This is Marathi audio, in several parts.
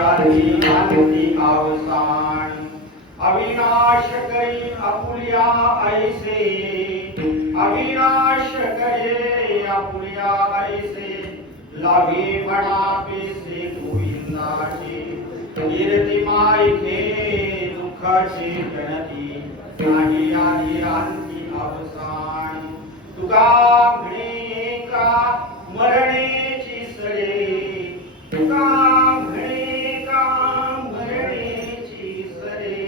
आधी अंती अवसान अविनाश करी आपुल्या ऐसे अविनाश करे आपुल्या ऐसे लाभे म्हणा पेसे गोविंदाचे कीर्ती मायके दुःखाचे गणती नाही आधी अंती अवसान तुका म्हणे का मरणेची सरे तुका म्हणे का मरणेची सरे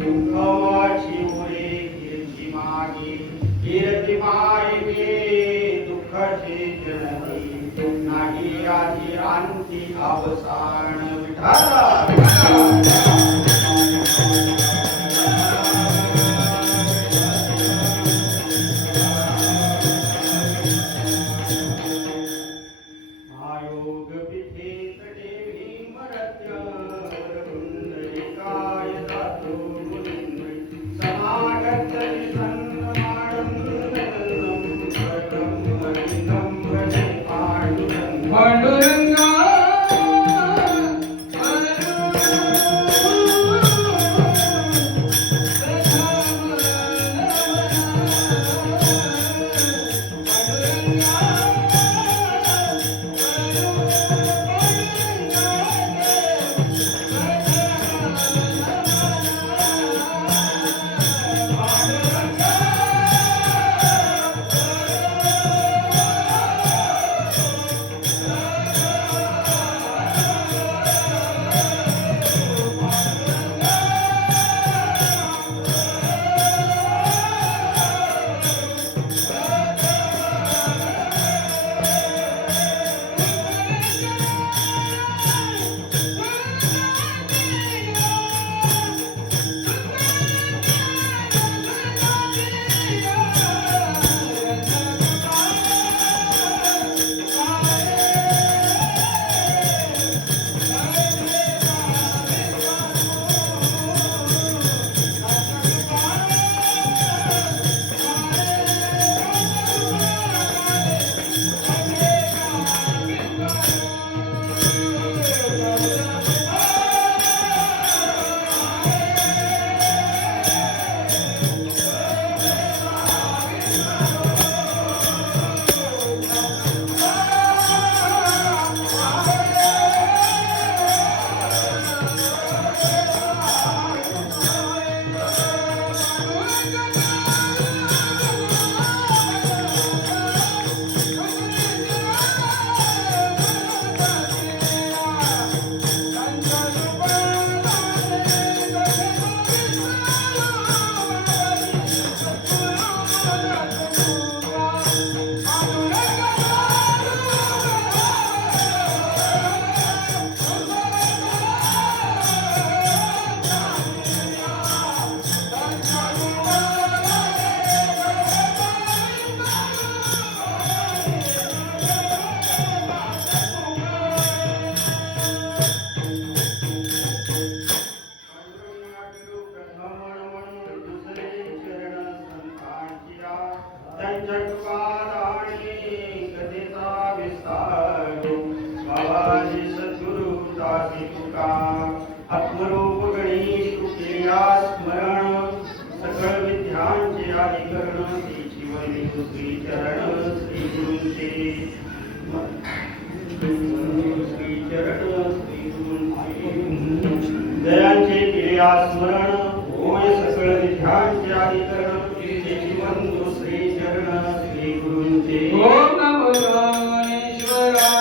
दुःखाची मुळे कीर्ती मागे कीर्ती मागे दुःखाची जननी नाही आधी अंती अवसान विठ्ठल पांडुरंगा आत्मरूप गणेश कृपेया स्मरण सकळ विद्यांचे अधिकरण श्री वैदिक श्री चरण श्री गुरूंचे श्री चरण श्री गुरूंचे दयांचे केल्या स्मरण होय सकळ विद्यांचे अधिकरण श्री बंधू श्री चरण श्री गुरूंचे ओम नमो गणेश्वराय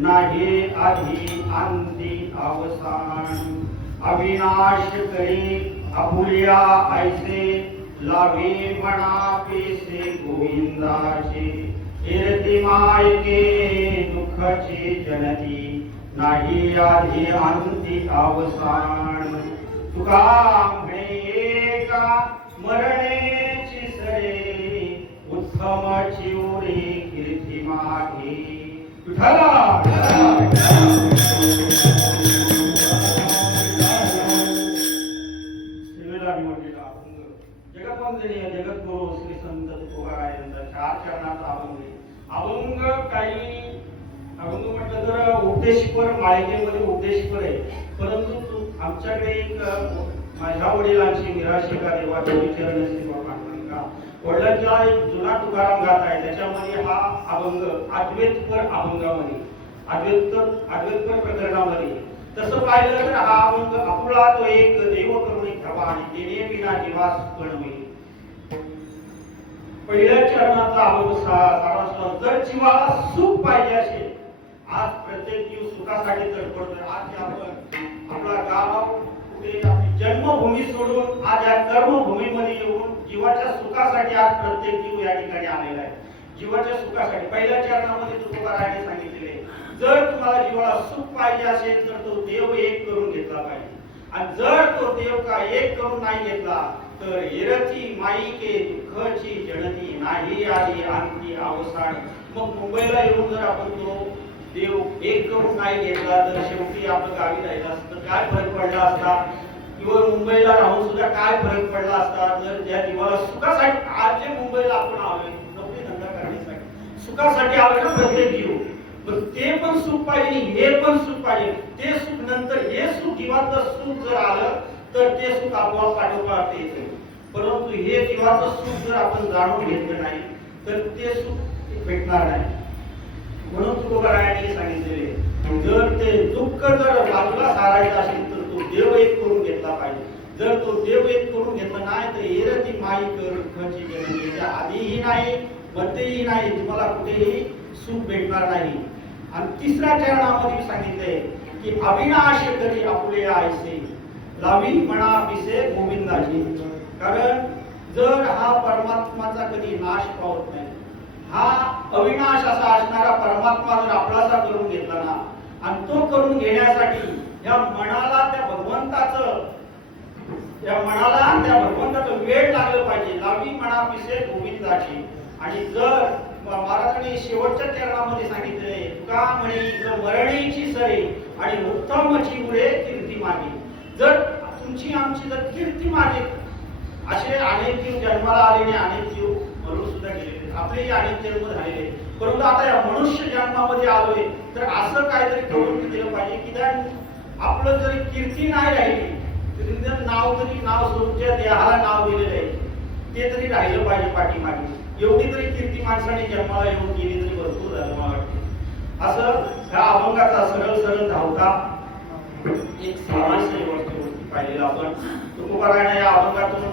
नाही आधी अंती अवसान अविनाश करी आपुल्या ऐसे लावी म्हणा पेसे गोविंदाचे कीर्ती मायके दुःखाची जनती नाही आधी अंती अवसान तुका म्हणे एका मरणेची सरे उत्तम चिवरी कीर्ती मागे विठ्ठला जगतवंदनीय जगद्गुरु श्री संत तुकोबारायांचा 4 चरणाचा अभंग काही अभंग म्हटलं तर उपदेशपर मालिकेमध्ये उपदेशपर आहे, परंतु आमच्याकडे एक माझ्या वडिलांची निराशिका देवा देवी चरण सेवा पाठवणा वडिलांचा एक जुना तुकाराम गाथा आहे, त्याच्यामध्ये हा अभंग अद्वैतपर अभंगामध्ये अद्वैतपर प्रकरणामध्ये तसं पाहिलं तर हा अभंग आपुला तो एक देव करुणी घ्यावा आणि देणे विना जीवास गणवे. पहिल्या चरणाचा अभंग सारांश जर जीवाला सुख पाहिजे असेल, आज प्रत्येक जीव सुखासाठी तडफडतोय. आज आपण आपला गाव कुठे आपली जन्मभूमी सोडून आज या कर्मभूमीमध्ये येऊन जीवाच्या सुखासाठी आज प्रत्येक जीव या ठिकाणी आलेला आहे. जीवाच्या सुखासाठी पहिल्या चरणामध्ये तुकोबारायांनी सांगितलेले जर तुम्हाला जीवाला सुख पाहिजे असेल तर तो देव एक करून घेतला पाहिजे, आणि जर तो देव का एक करून नाही घेतला तर एरची माईके दुःखची जनती नाही आली अंती अवसान. मग मुंबईला येऊन जर आपण तो देव एक करून नाही घेतला तर शेवटी आपण गावी राहिला असतं काय फरक पडला असता, किंवा मुंबईला राहून सुद्धा काय फरक पडला असता. जर ज्या जीवाला सुखासाठी आज जे मुंबईला आपण आलोय नोकरी धंदा करण्यासाठी सुखासाठी आलोय ना प्रत्येक जीव, पण ते पण सुख पाहिजे हे पण सुख पाहिजे. ते सुख नंतर हे सुख जीवाचं सुख जर आलं तर ते सुख आपोआप पाठोपाठ येते, परंतु हे जीवाचं सुख जर आपण जाणून घेतलं नाही तर ते सुख भेटणार नाही. म्हणून तुकोबारायांनी सांगितलेले जर ते दुःख जर बाजूला सारायचं असेल तर तो देव एक करून घेतला पाहिजे. जर तो देव एक करून घेतला नाही तर एरती माई दुःखाची जननी, त्याच्या आधीही नाही मध्येही नाही तुम्हाला कुठेही सुख भेटणार नाही. आणि तिसऱ्या चरणामध्ये सांगितले की अविनाश करी आपुले ऐसे लावी म्हणा पिसे गोविंदाची. कारण जर हा परमात्माचा कधी नाश पावत नाही, हा अविनाश असा असणारा परमात्मा जर आपलासा करून घेतला ना, आणि तो करून घेण्यासाठी या मनाला त्या भगवंताचं वेळ लागलं पाहिजे. लावी म्हणा पिसे गोविंदाची. आणि जर महाराजांनी शेवटच्या चरणामध्ये सांगितले का म्हणे मरणेची सरे आणि उत्तमची मुळे कीर्ती मागे. जर तुमची आमची जर कीर्ती मागे, असे अनेक जीव जन्माला आलेले अनेक जीव मरून सुद्धा गेलेले, आपलेही अनेक जन्म झालेले, परंतु आता या मनुष्य जन्मामध्ये आलोय तर असं काहीतरी करून केलं पाहिजे की आपलं जरी कीर्ती नाही राहिली तरी नाव सोडून ज्या देहाला नाव दिलेलं आहे ते तरी राहिलं पाहिजे पाठीमागे. एवढी तरी कीर्ती माणसाने जन्माला येऊन गेली तरी भरपूर झालं मला वाटते. असं ह्या अभंगाचा सरळ सरळ धावता एक सारांश पाहिलेला आपण. तुकोबारायने या अभंगातून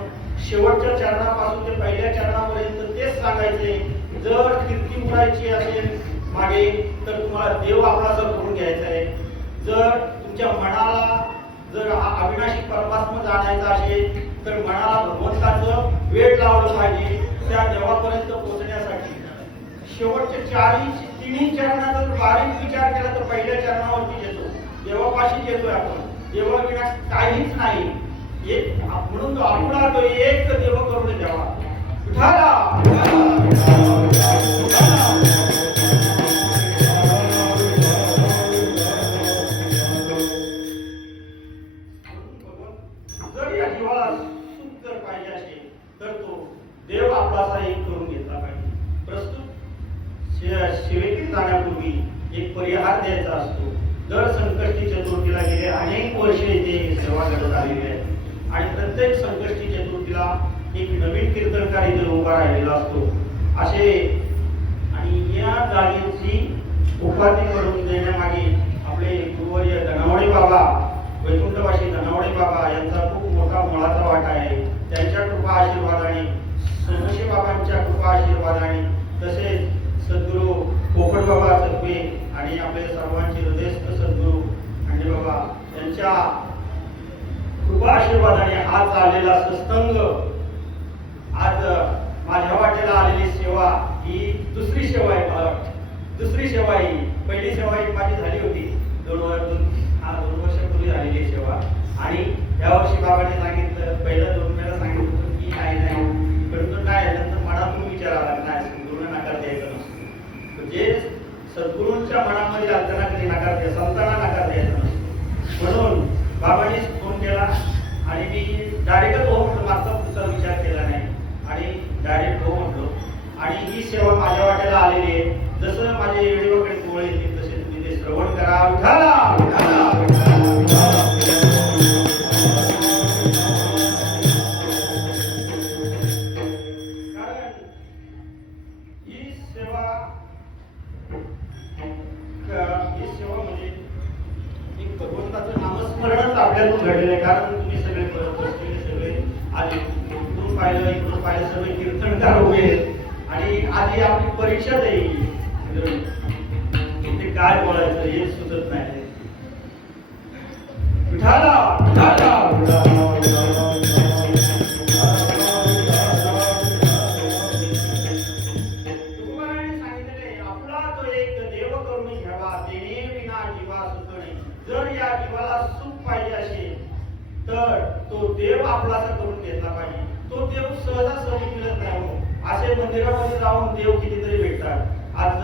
शेवटच्या चरणापासून ते पहिल्या चरणापर्यंत तेच सांगायचे, जर कीर्ती मिळवायची असेल मागे तर तुम्हाला देव आपलासा करून घ्यायचा आहे. जर तुमच्या मनाला जर अविनाशी परमात्मा जाणायचा असेल तर मनाला भगवंताचं वेळ लावलं पाहिजे त्या देवापर्यंत पोहोचण्यासाठी. शेवटच्या तिन्ही चरणात बारीक विचार केला तर पहिल्या चरणावरती येतो, देवापाशी येतोय आपण. देवाविना काहीच नाही. एक म्हणून आपला तो एक देव करून द्यावा. विठाला जर या जीवाला सुख जर पाहिजे असेल तर तो देव आपलासा एक करून घेतला पाहिजे. प्रस्तुत सेवेतील जाण्यापूर्वी एक परिहार द्यायचा असतो. दर संकष्टी चतुर्थीला गेले अनेक वर्षे इथे सेवा घडत आलेली आहे आणि प्रत्येक संकष्टी चतुर्थीला एक नवीन कीर्तनकार इथे उभा राहिलेला असतो. असे आणि या जागेची उपाधी करून देण्यामागे आपले गुरुवर्य धनावडे बाबा, वैकुंठवासी धनावडे बाबा यांचा खूप मोठा मोलाचा वाटा आहे. त्यांच्या कृपा आशीर्वादाने, सोनोशी बाबांच्या कृपा आशीर्वादाने, तसेच सद्गुरू पोपट बाबा चकवे आणि आपले सर्वांचे हृदयस्थ सद्गुरू आणि बाबा यांच्या कृपा आशीर्वादाने आज आलेला सत्संग, आज माझ्या वाटेला आलेली सेवा ही दुसरी सेवा आहे. मला दुसरी सेवा ही, पहिली सेवा ही माझी झाली होती 2 वर्षापूर्वी झालेली सेवा. आणि यावर्षी बाबांनी सांगितलं, पहिल्या 2 वेळा सांगितलं की नाही परंतु काय नंतर मनातून विचार आला, नाही सद्गुरूंना नकार द्यायचा नसतो. जे सद्गुरूंच्या मनामध्ये अर्चना कधी नकार द्या, संतांना नकार द्यायचा नसतो. म्हणून बाबांनी फोन केला आणि मी डायरेक्टच हो म्हटलं, मागचा पुढचा विचार केला नाही आणि डायरेक्ट हो म्हटलो. आणि ही सेवा माझ्या वाट्याला आलेली आहे. जसं माझे वेळेकडे गोळ येतील तसे तुम्ही ते श्रवण करा. कारण ही सेवा म्हणजे एक भगवंताचं नामस्मरणच आपल्यातून घडलेलं आहे. कारण तुम्ही सगळे बसलेले सगळे आधी इकडून पाहिलं सगळे कीर्तनकार उभे आहेत आणि आधी आपली परीक्षा देईल, ते काय बोलायचं हे सुचत नाही. विठाला सांगितले, आपला तो एक देव करून घ्यावा, देणे विना जीवा सुखणे. जर या जीवाला सुख पाहिजे असेल तर तो देव आपलासा करून घेतला पाहिजे. तो देव सहजासहजी मिळत नाही. असे मंदिरामध्ये जाऊन देव कितीतरी भेटतात. आज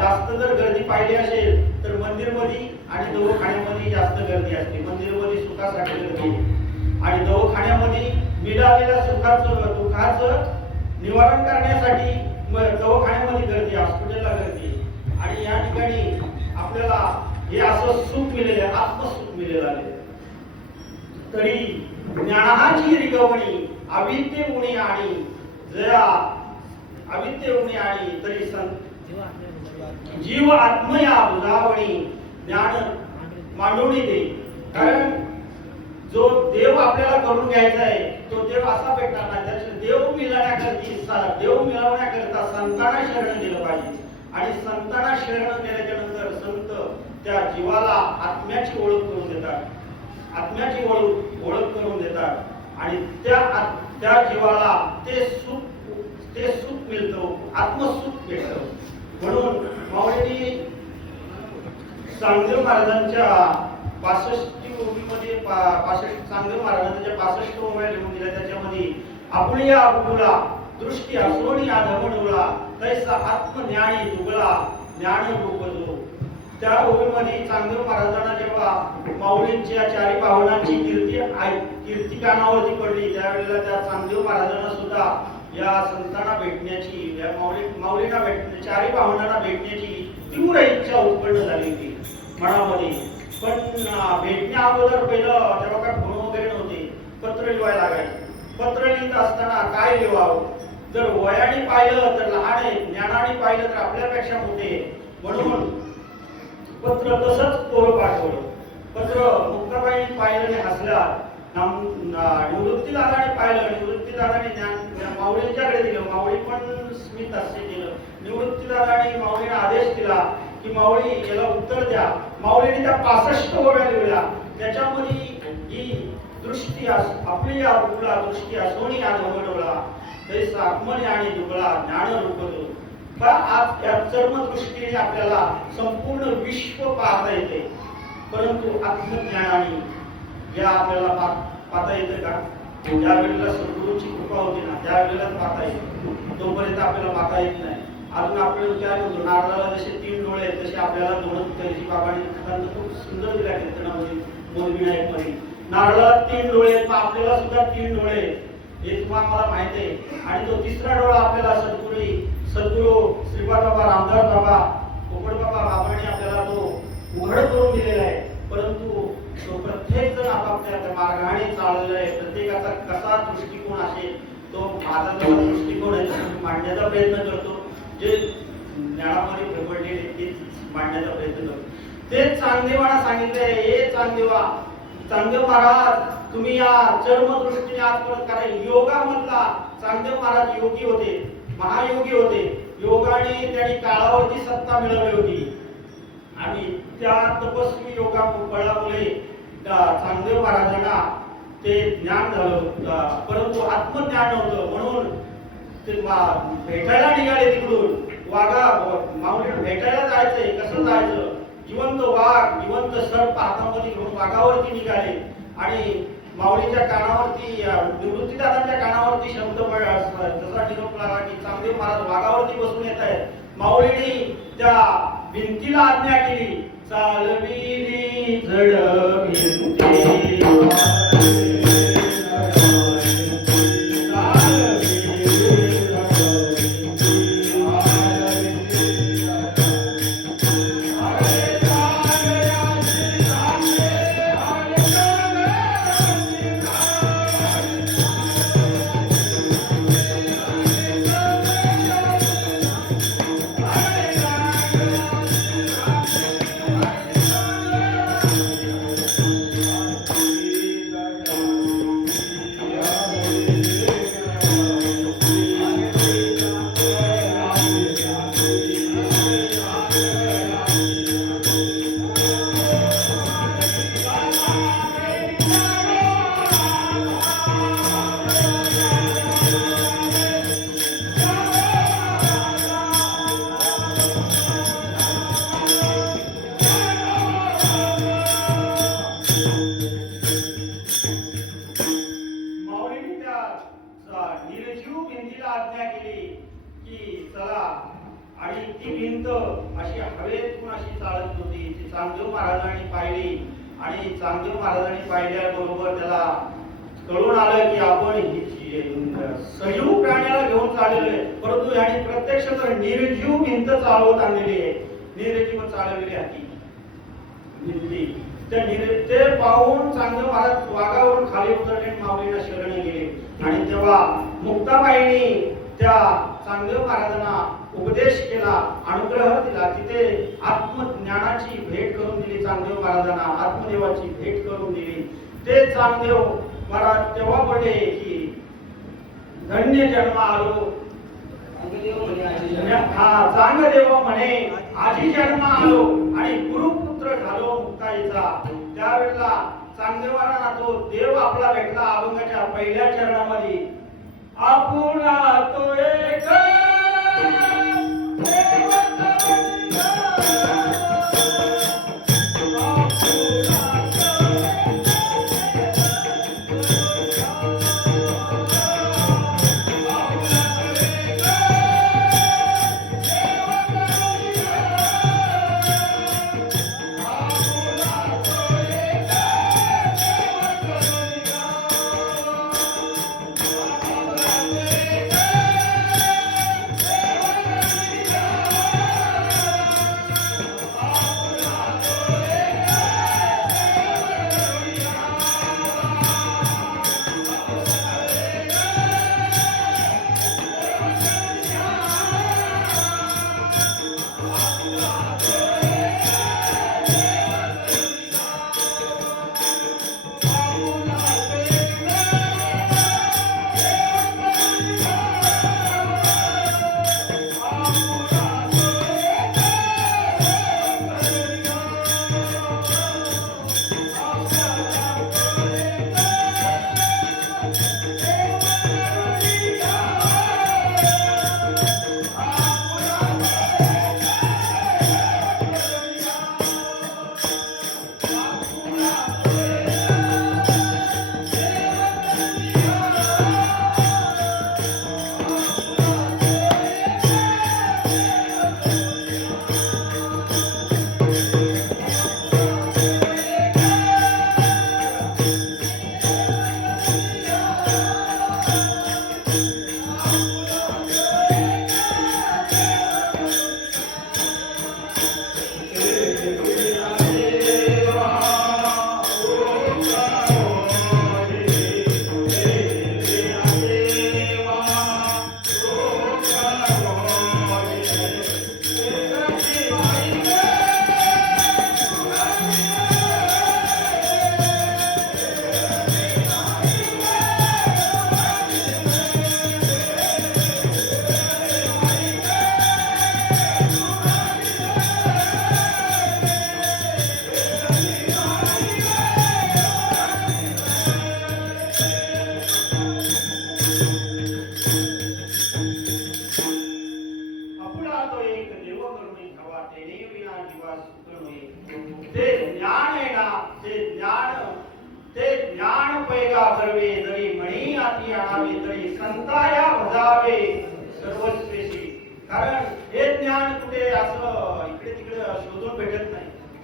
जास्त जर गर्दी पाहिली असेल तर मंदिरमध्ये आणि दवाखान्यामध्ये जास्त गर्दी असते. मंदिरमध्ये सुखासाठी गर्दी आणि दवाखान्यामध्ये मिळालेल्या सुखाचं दुःखाचं निवारण करण्यासाठी दवाखान्यामध्ये गर्दी, हॉस्पिटलला गर्दी. आणि या ठिकाणी आपल्याला हे असं सुख मिळेल, आत्मसुख मिळेल आहे. तरी ज्ञानाची रिगवणी अविद्ये उणी आणि जया अविद्ये उणी आणि तरी जीव आत्मया बुधावणी ज्ञान मांडवणी दे. कारण जो देव आपल्याला करून घ्यायचा आहे तो देव असा भेटणार नाही. त्याच्या देव मिळवण्याकरता संतांना शरण दिलं पाहिजे. आणि संतांना शरण दिल्याच्या नंतर संत त्या जीवाला आत्म्याची ओळख करून देतात, आत्म्याची ओळख करून देतात आणि त्या जीवाला ते सुख मिळतं, आत्मसुख भेटतं. म्हणून माऊलींनी चांगदेव महाराजांच्या 65 ओवीमध्ये चांगदेव महाराजांच्या 65 ओव्या लिहून दिल्या. त्याच्यामध्ये आपुलिया आपुला दृष्टी असोनी आधमडोला तैसा आत्मज्ञानी दुबळा ज्ञान रूपजो. त्या ओवीमध्ये चांगदेव महाराजांना जेव्हा माऊलींच्या 4 पावनांची कीर्ती कानावरती पडली त्यावेळेला त्या चांगदेव महाराजांना सुद्धा या संतांना भेटण्याची, या माऊलींना भेटण्याची, 4 पावनांना भेटण्याची तीव्र इच्छा उत्पन्न झाली होती मनामध्ये. पण भेटण्या अगोदर पहिलं तेव्हा काय फोन वगैरे नव्हते, पत्र लिहायला लागायचे. पत्र लिहित असताना काय लिहावं जर वयाने पाहिलं तर लहान आहे, ज्ञानाने पाहिलं तर आपल्यापेक्षा मोठे आहे. म्हणून पत्र तसंच कोरं पाठवलं. पत्र मुक्ताबाईंनी पाहिलं आणि हसल्या. निवृत्तीदादाने पाहिलं, निवृत्तीदादाने माऊलींच्याकडे दिलं. माऊली पण स्मित हास्य केलं. निवृत्तीदादाने माऊलीने आदेश दिला की माऊली याला उत्तर द्या. माऊलीने त्या 65 ओव्या लिहिल्या. त्याच्यामध्ये ही दृष्टी आपली या रुपला दृष्टी असोनी या डोळा तैसा आत्मने आणि दुबळा ज्ञान रूपतो. का आज या चर्मदृष्टीने आपल्याला संपूर्ण विश्व पाहता येते, परंतु आत्मज्ञानाने या आपल्याला पाहता येतं का? ज्या वेळेला सद्गुरूची कृपा होती ना त्यावेळेलाच पाहता येते, तोपर्यंत आपल्याला पाहता येत नाही. अजून आपल्याला काय म्हणतो, नारळाला जसे 3 डोळे आहेत तसे आपल्याला 2 त्याची बाबांनी खूप सुंदर दिल्या कीर्तनामध्ये मोदविनायक मध्ये. नारळाला 3 डोळे आहेत, आपल्याला सुद्धा 3 डोळे आहेत हे तुम्हाला मला माहिती आहे. आणि तो 3रा डोळा आपल्याला सद्गुरू श्रीपाद बाबा, रामदास बाबा, पोपट बाबा बाबांनी आपल्याला तो उघड करून दिलेला आहे. परंतु तो प्रत्येक जण आपापल्या मार्गाने चाललेला आहे. प्रत्येकाचा कसा दृष्टिकोन असेल तो माझा जो दृष्टिकोन आहे तो मांडण्याचा प्रयत्न करतो. जे ज्ञानामध्ये प्रबळलेले तेच मांडण्याचा प्रयत्न करतो. तेच चांगदेवाना सांगितले, हे चांगदेव महाराज तुम्ही या चर्मदृष्टीने आजपर्यंत कारण योगामधला चांगदेव महाराज योगी होते, महायोगी होते. योगाने त्यांनी काळावरती सत्ता मिळवली होती आणि त्या तपस्वी योगा बळामुळे चांगदेव महाराजांना ते ज्ञान झालं, परंतु आत्मज्ञान नव्हतं. म्हणून ते भेटायला निघाले तिकडून. माऊली भेटायला जायचंय, कसं जायचं? जिवंत वाघ, जिवंत सर्प हातामध्ये घेऊन वाघावरती निघाले आणि माऊलीच्या कानावरती, निवृत्तीदादांच्या कानावरती शब्द जसा निरोप लागला की चांगदेव महाराज वाघावरती बसून येत आहेत. माऊलीने त्या भिंतीला आज्ञा केली, चालविली जड भिंती चांगदेव महाराजांनी पाहिली आणि चांगदेव महाराजांनी पाहिल्याबरोबर त्याला कळून आलं की आपण सजीव प्राण्याला घेऊन चाललेलो आहे, परंतु याने प्रत्यक्ष तर निर्जीव भिंत चालवत आणलेली आहे. निर्जीव चालवलेली आहे ते पाहून चांगदेव महाराज वाघावरून खाली उतरले, माऊलीला शरण गेले. आणि तेव्हा मुक्ताबाईंनी त्या चांगदेव महाराजांना उपदेश केला, अनुग्रह दिला. तिथे आत्मज्ञानाची भेट करून दिली चांगदेव महाराजांना, आत्मदेवाची भेट करून दिली. ते चांगदेव महाराज तेव्हा बोलले की धन्य जन्म आलो, चांगदेव म्हणे आजी जन्म आलो आणि गुरुपुत्र झालो मुक्ताईचा. त्यावेळेला चांगदेवांना तो देव आपला भेटला अभंगाच्या पहिल्या चरणामध्ये. आपुला तो एक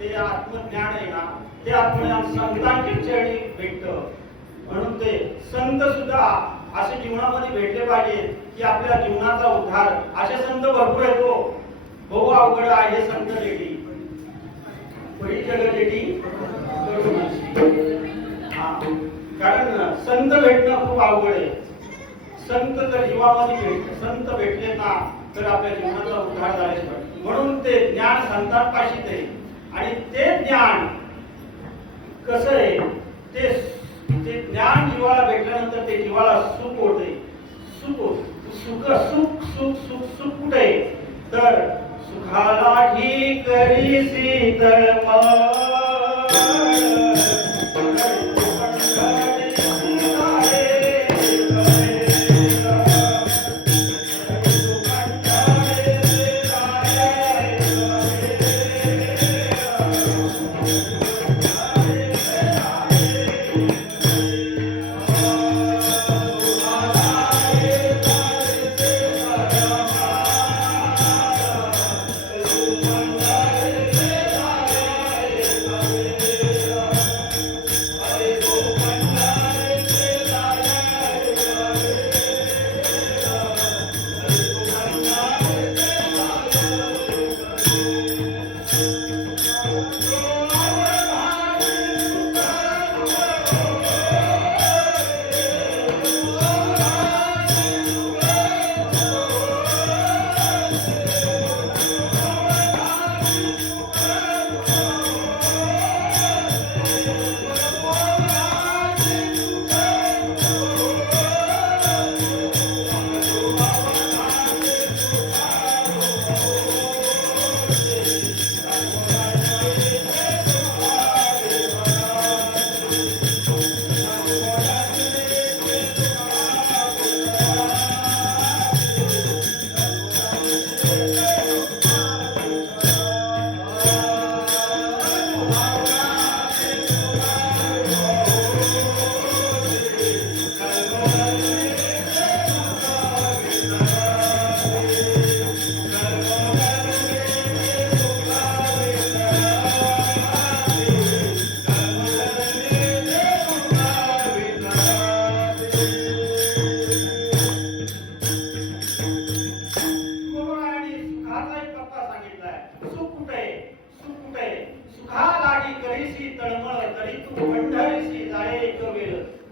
ते आत्मज्ञान आहे ना, ते आत्मज्ञान संतांच्या चरणी भेटतं. म्हणून ते संत सुद्धा असे जीवनामध्ये भेटले पाहिजे की आपल्या जीवनाचा उद्धार. असे संत भरपूर आहेत. बहु अवघड आहे संत लेटी, पडी जग लेटी कारण संत भेटणं खूप अवघड आहे. संत जर जीवामध्ये संत भेटले ना तर आपल्या जीवनाचा उद्धार झाल्याच पाहिजे. म्हणून ते ज्ञान संतांपाशीच आहे. आणि ते ज्ञान कसं आहे, ते ज्ञान जीवाला भेटल्यानंतर ते जीवाला सुख होते. सुख कुठे तर सुखाला ही करीसी तळमळ.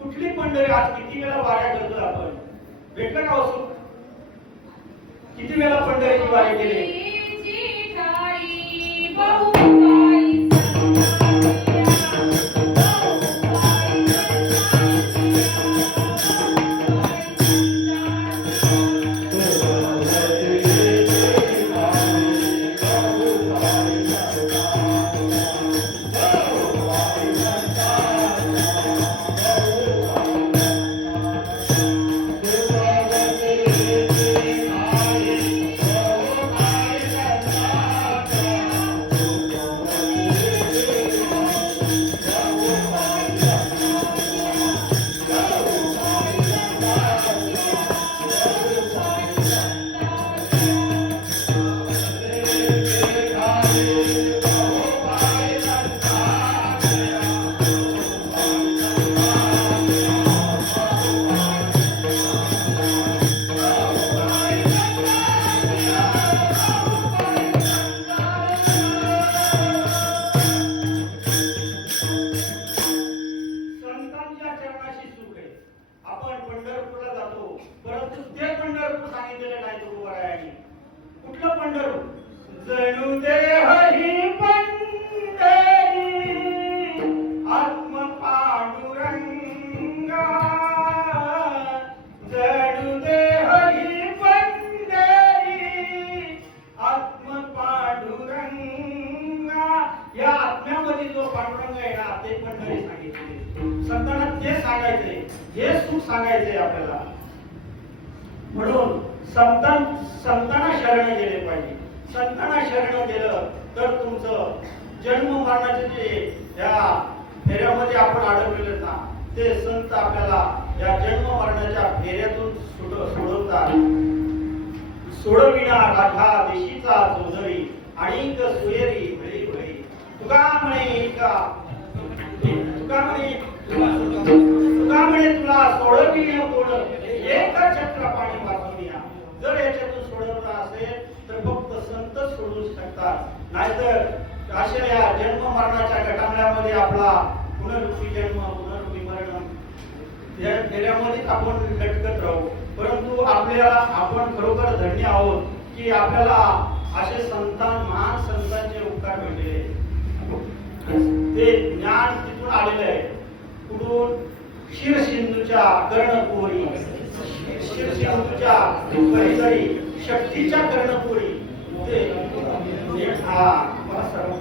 कुठली पंढरी आज किती वेळा वाऱ्या करतो आपण? भेटलं का असो? किती वेळा पंढरीची वारी केली? जणू देह ही पंढरी आत्म पांडुरंगा, जणू देह ही पंढरी आत्म पांडुरंगा. या आत्म्यामध्ये जो पांडुरंग आहे ना ते पंढरी सांगितले. संतांना ते सांगायचे, हे सुख सांगायचे आपल्याला. म्हणून संतांना शरण गेले पाहिजे. संतांना शरण गेलं तर तुमचं जन्म मरणाचे जे या फेऱ्यामध्ये आपण अडकलेले ना ते संत आपल्याला या जन्म मरणाच्या फेऱ्यातून सोडवतात. सोडविना राधा देशीचा जोधरी आणि सुयरी भळी भळी. तुका म्हणे का तुका म्हणे तुला सोडवी कोण एक चक्र पाणी वाचून या. जर याच्यातून सोडवलं असेल तर फक्त संत सोडू शकतात, नाहीतर अशा या जन्म मरणाच्या गटांगळ्यामध्ये आपला पुनरुक्ती जन्म पुनरुक्ती मरण या फेऱ्यामध्ये आपण लटकत राहू. परंतु आपल्याला आपण खरोखर धन्य आहोत की आपल्याला असे महान संतांचे उपकार भेटले. ते ज्ञान तिथून आलेलं आहे. कुठून? शिरसिंधूच्या कर्णपुरी, शिरसिंधूच्या परिसरी शक्तीच्या कर्णपुरी. ते मला सर्व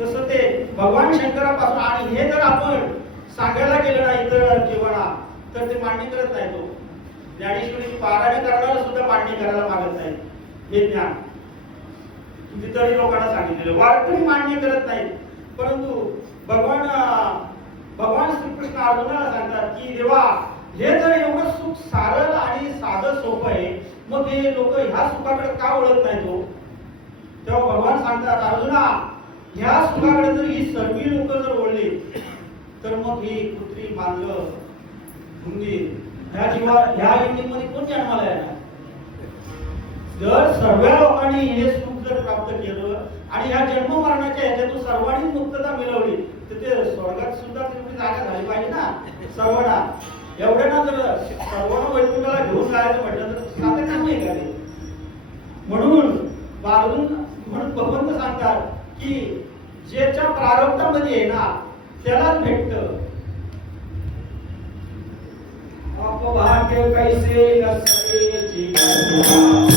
तसं ते भगवान शंकरापासून. आणि हे जर आपण सांगायला गेलं ना इतर जीवनात तर ते मान्य करत नाही. तो ज्ञानेश्वरीची पारायण करणारा सुद्धा मान्य करायला मागत नाही. हे ज्ञान कितीतरी लोकांना सांगितलेलं, वारकरी मान्य करत नाहीत. परंतु भगवान श्रीकृष्ण अर्जुनाला सांगतात की देवा, हे जर एवढं सुख सारळ आणि साधं सोपं आहे, मग हे लोक ह्या सुखाकडे का वळत नाही? तो तेव्हा भगवान सांगतात, अर्जुना, ह्या सुखाकडे जर ही सर्व लोक जर वळली तर मग ही कुत्री मानलं हुंदी ह्या युनिटमध्ये कोण जन्माला येणार? जर सर्व लोकांनी हे सुख जर प्राप्त केलं आणि ह्या जन्म मरणाच्या ह्याच्यातून सर्वांनी मुक्तता मिळवली तर ते स्वर्गात सुद्धा तेवढी जागा झाली पाहिजे ना सर्वांना. एवढ्या ना जर सर्वांना वैकुंठाला घेऊन जायचं म्हटलं तर साधं काम आहे का ते? म्हणून भगवंत सांगतात की ज्याच्या प्रारब्धामध्ये आहे ना त्यालाच भेटतं. अपभाग्य कैसे नसते जीवन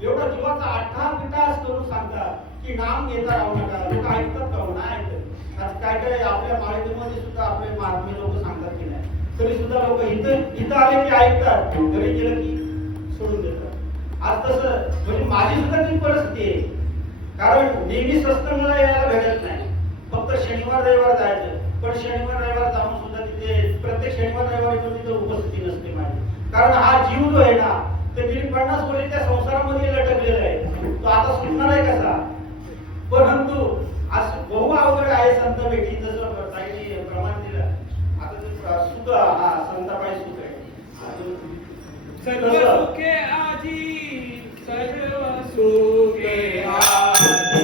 एवढा जीवाचा अट्टापिटास करून सांगतात की नाम घेता राहू नका. लोक ऐकतात का? नाही ऐकत. आज काय काय आपल्या माळेमध्ये सुद्धा आपले महात्मे लोक सांगतात की नाही, तरी सुद्धा लोक इथं आले की ऐकतात, घरी गेलं की सोडून देतात. आज तसं म्हणजे माझी सुद्धा ती परिस्थिती आहे. कारण नेहमी सत्संगाला यायला भेटत नाही, फक्त शनिवार रविवार जायचं. पण शनिवार रविवार जाऊन सुद्धा तिथे प्रत्येक शनिवार रविवारी पण तिथे उपस्थिती नसते माझी. कारण हा जीव जो आहे ना ते गेली 50 वर्षे त्या संसारामध्ये लटकलेला आहे. तो आता सुटणार आहे कसा? परंतु आज बहु अवघड आहे संत भेटी. जसं ताईने प्रमाण दिलं, आता ते सुख हा संताबाई सुख आहे. सर्व सुखे आजी, सर्व सुखे आजी.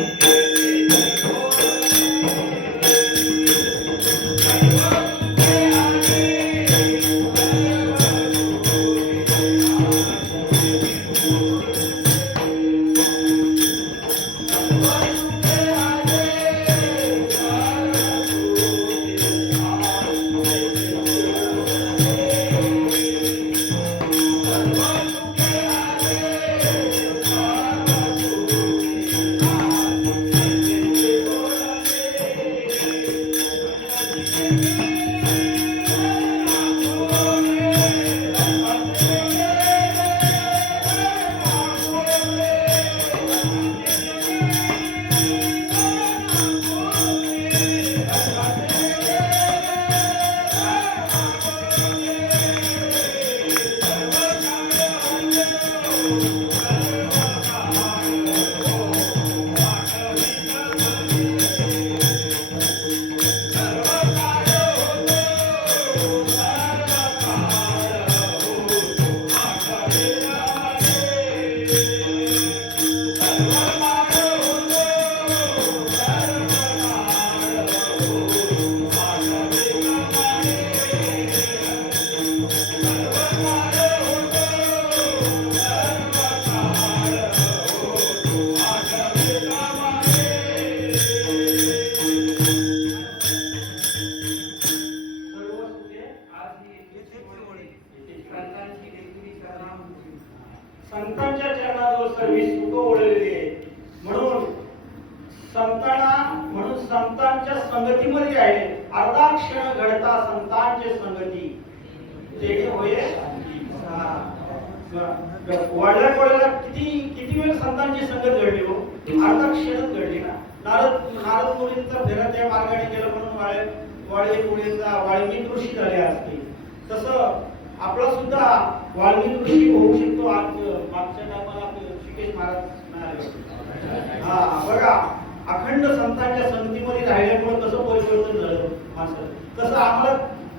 क्षण घडता संतांचे संगती तेथे होय वाढल्या कोळ्याला किती किती वेळ संतांची संगत घडली हो, अर्धा क्षणच घडली ना. नारद मुनींचा फेरा त्या मार्गाने गेला म्हणून वाल्मिक ऋषी झाले असते. तसं आपला सुद्धा वाल्मिक ऋषी होऊ शकतो. आज मागच्या टायमाला आपले ऋषिकेश महाराज हा बघा, अखंड संतांच्या संगतीमध्ये राहिल्यामुळे कसं परिवर्तन झालं माणसं. तसं आम्हाला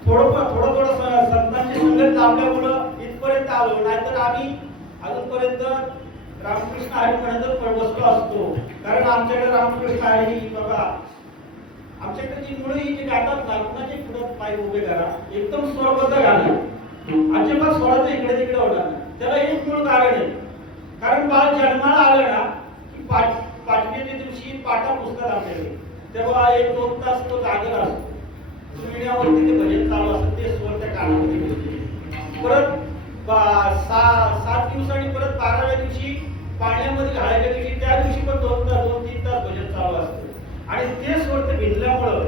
थोडं संतांची संगत लाभल्यामुळं इथपर्यंत आलो, नाहीतर आम्ही अजूनपर्यंत रामकृष्ण हरी म्हणतच बसलो असतो. कारण आमच्याकडे रामकृष्ण हरी बघा, आमच्याकडे जी मुळे जी गातात ना, कुणाचे पुढे पाय उभे करा, एकदम स्वरबद्ध गाणं, अजिबात स्वराचं इकडे तिकडे होणार नाही. त्याला एक मूळ कारण आहे. कारण बाळ जन्माला आलं ना की पाचवीच्या दिवशी पाटा पुस्तक आपल्याकडे, तेव्हा 1-2 तास तो जागर असतो. मीडियावरती ते भजन चालू असतं, ते स्वर त्या कानामध्ये घुसते. परत 7 दिवसांनी परत 12व्या दिवशी पाण्यामध्ये घालायच्या दिवशी, त्या दिवशी पण 2-3 तास भजन चालू असतं. आणि ते स्वर ते भिजल्यामुळं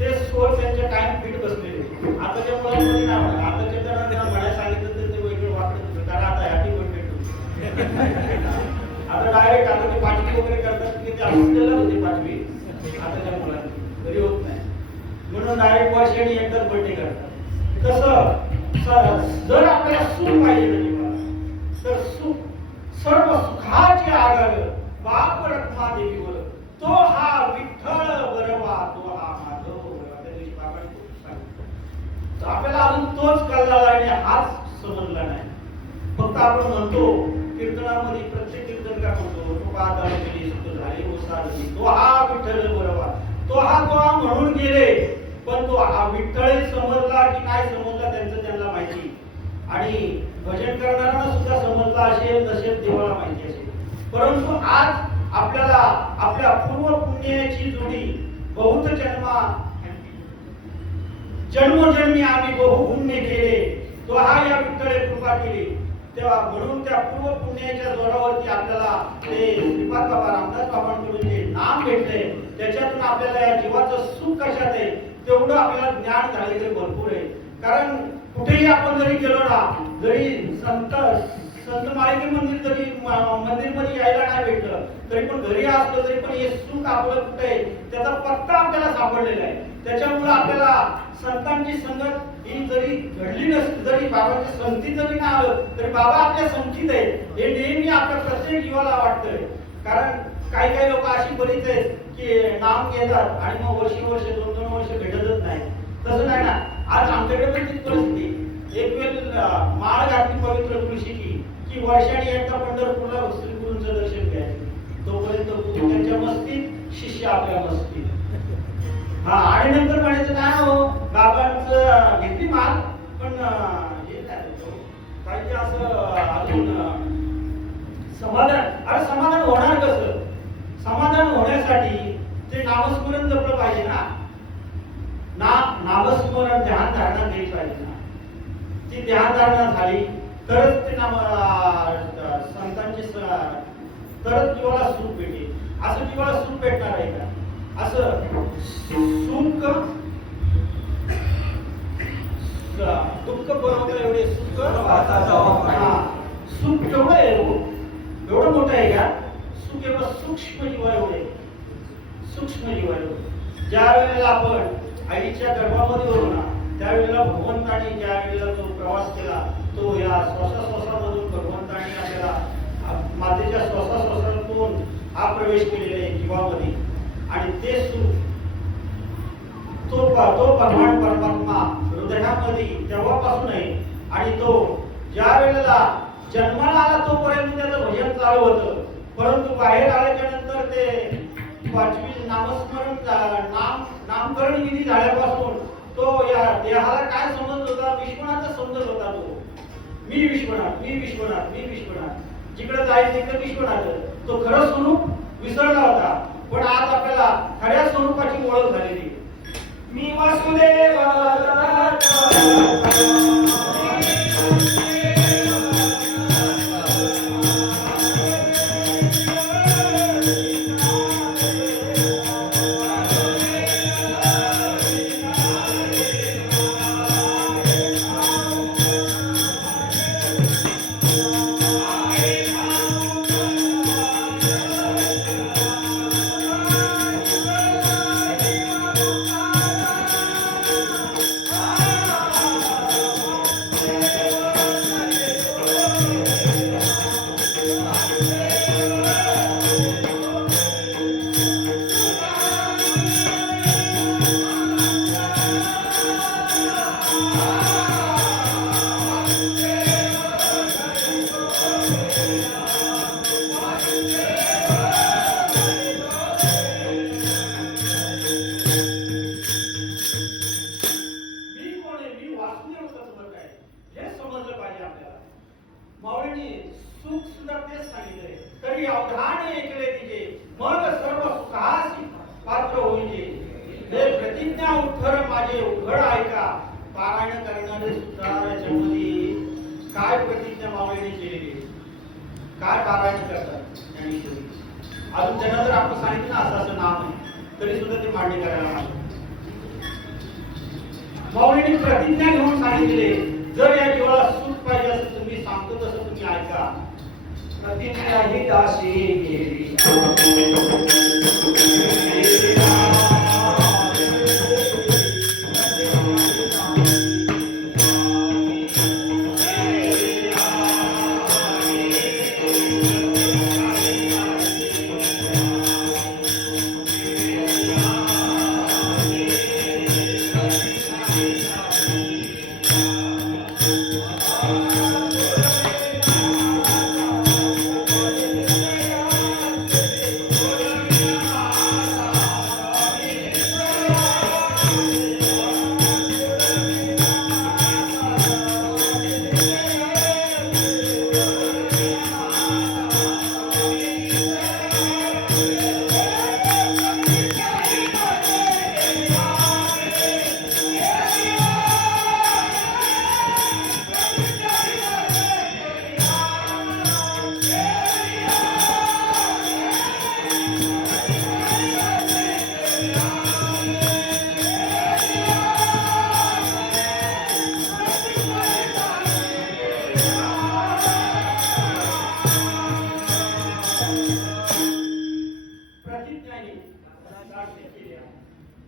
ते स्वर त्यांच्या कायम फिट बसलेले. आताच्या मुलांमध्ये नाही म्हणा, आताच्या त्यांना म्हणायला सांगितलं तर ते वेगळं वाटत, कारण आता हॅपी बर्थडे आता डायरेक्ट आता ते पाचवी वगैरे करतात की ते असलेलं होते पाचवी, आताच्या मुलांनी घरी होत नाही म्हणून डायरेक्ट वर्षाने एकदाच बर्थडे करतात. तसं जर आपल्याला सुख पाहिजे ना जीवनात, तर सुख सर्व सुखाचे आधार बाप रखमा देवीवर, तो हा विठ्ठल बरवा, तो हा माधव बरवा. त्या दिवशी बाबांनी खूप सांगितलं. तर आपल्याला अजून तोच कळला आणि हाच समजला नाही. फक्त आपण म्हणतो कीर्तनामध्ये, प्रत्येक कीर्तन का म्हणतो, तो पादावली सुख झाले ओसारली, तो हा विठ्ठल बरवा, तो हा म्हणून गेले. पण तो हा विठ्ठल समजला की नाही समजला त्यांचं त्यांना माहिती. आणि भजन करणाऱ्यांना सुद्धा समजला असेल, नसेल देवाला माहिती असेल. परंतु आज आपल्याला आपल्या पूर्व पुण्याची जोडी बहुत जन्मोजन्मी आम्ही बहुपुण्य केले, तो हा या विठ्ठले कृपा केली. तेव्हा म्हणून त्या पूर्व पुण्याच्या जोरावरती आपल्याला ते श्रीपाद बाबा रामदास बाबांकडून जे नाम भेटले, त्याच्यातून आपल्याला या जीवाचं सुख कशात आहे तेवढं आपल्याला ज्ञान झाले तरी भरपूर आहे. कारण कुठेही आपण जरी गेलो ना, जरी संत माळिके मंदिरमध्ये यायला नाही भेटलं तरी पण घरी असलं तरी पण हे सुख आपलं कुठे आहे त्याचा पत्ता आपल्याला सापडलेला आहे. त्याच्यामुळे आपल्याला संतांची संगत ही जरी घडली नसली, जरी बाबांच्या संगतीत जरी नाही आलं तरी बाबा आपल्या संगतीत आहे हे नेहमी आपल्या प्रत्येक जीवाला वाटतंय. कारण काही लोक अशी बरीच आहेत की नाम घेतात आणि मग वर्ष 2-2 वर्ष भेटतच नाही. तसं नाही ना. आज आमच्याकडे पण तीच परिस्थिती. एक वेळ माळ घातली पवित्र तुळशीची की वर्षाने एकदा पंढरपूरला श्रीगुरूंचं दर्शन घ्यायचं. तोपर्यंत गुरु त्यांच्या मस्तीत, शिष्य आपल्या मस्तीत. हा आणि नंतर म्हणायचं काय हो बाबांचं घेतली माल पण हे काही असं अजून समाधान. अरे समाधान होणार कसं? समाधान होण्यासाठी ते नामस्मरण जपलं पाहिजे ना. नामस्मरण ध्यान धारणा केली पाहिजे ना. ती ध्यान धारणा झाली तरच ते संतांची तरच जीवाला सुख भेटेल. असं जीवाला सुख भेटणार आहे का? असं सुख दुःख बरोबर एवढे सुख सुख केवढं आहे, एवढं मोठं आहे का? सुख एवढं सूक्ष्म जीव एवढे सूक्ष्म जीव एवढे. ज्या वेळेला आपण आईच्या गर्भामध्ये होतो ना, त्यावेळेला भगवंताने ज्या वेळेला तो प्रवास केला, तो या श्वासाश्वासामधून भगवंताने आपल्याला मातेच्या श्वासाश्वासातून हा प्रवेश केलेला आहे जीवामध्ये. आणि ते सुख तो भगवान परमात्मा हृदयामध्ये तेव्हापासून आहे. आणि तो ज्या वेळेला जन्माला आला तोपर्यंत त्याचं भजन चालू होतं. परंतु बाहेर आल्याच्या नंतर ते 5वी नामकरण विधी झाल्यापासून तो या देहाला काय समजत होता? विश्वनाथ समजत होता. तो मी विश्वनाथ, मी विश्वनाथ, मी विश्वनाथ, जिकडे जाईल तिकडे विश्वनाथ. तो खरं स्वरूप विसरला होता. पण आज आपल्याला खऱ्या स्वरूपाची ओळख झालेली. मी वासुदेव अजून त्यांना जर आपण सांगितलं ना असं असं नाम आहे तरी सुद्धा ते मान्य करायला मागतात. माऊलींनी प्रतिज्ञा घेऊन सांगितले, जर या जीवाला सुख पाहिजे असं तुम्ही सांगतो तसं तुम्ही ऐका. प्रतिज्ञा ही दासी केली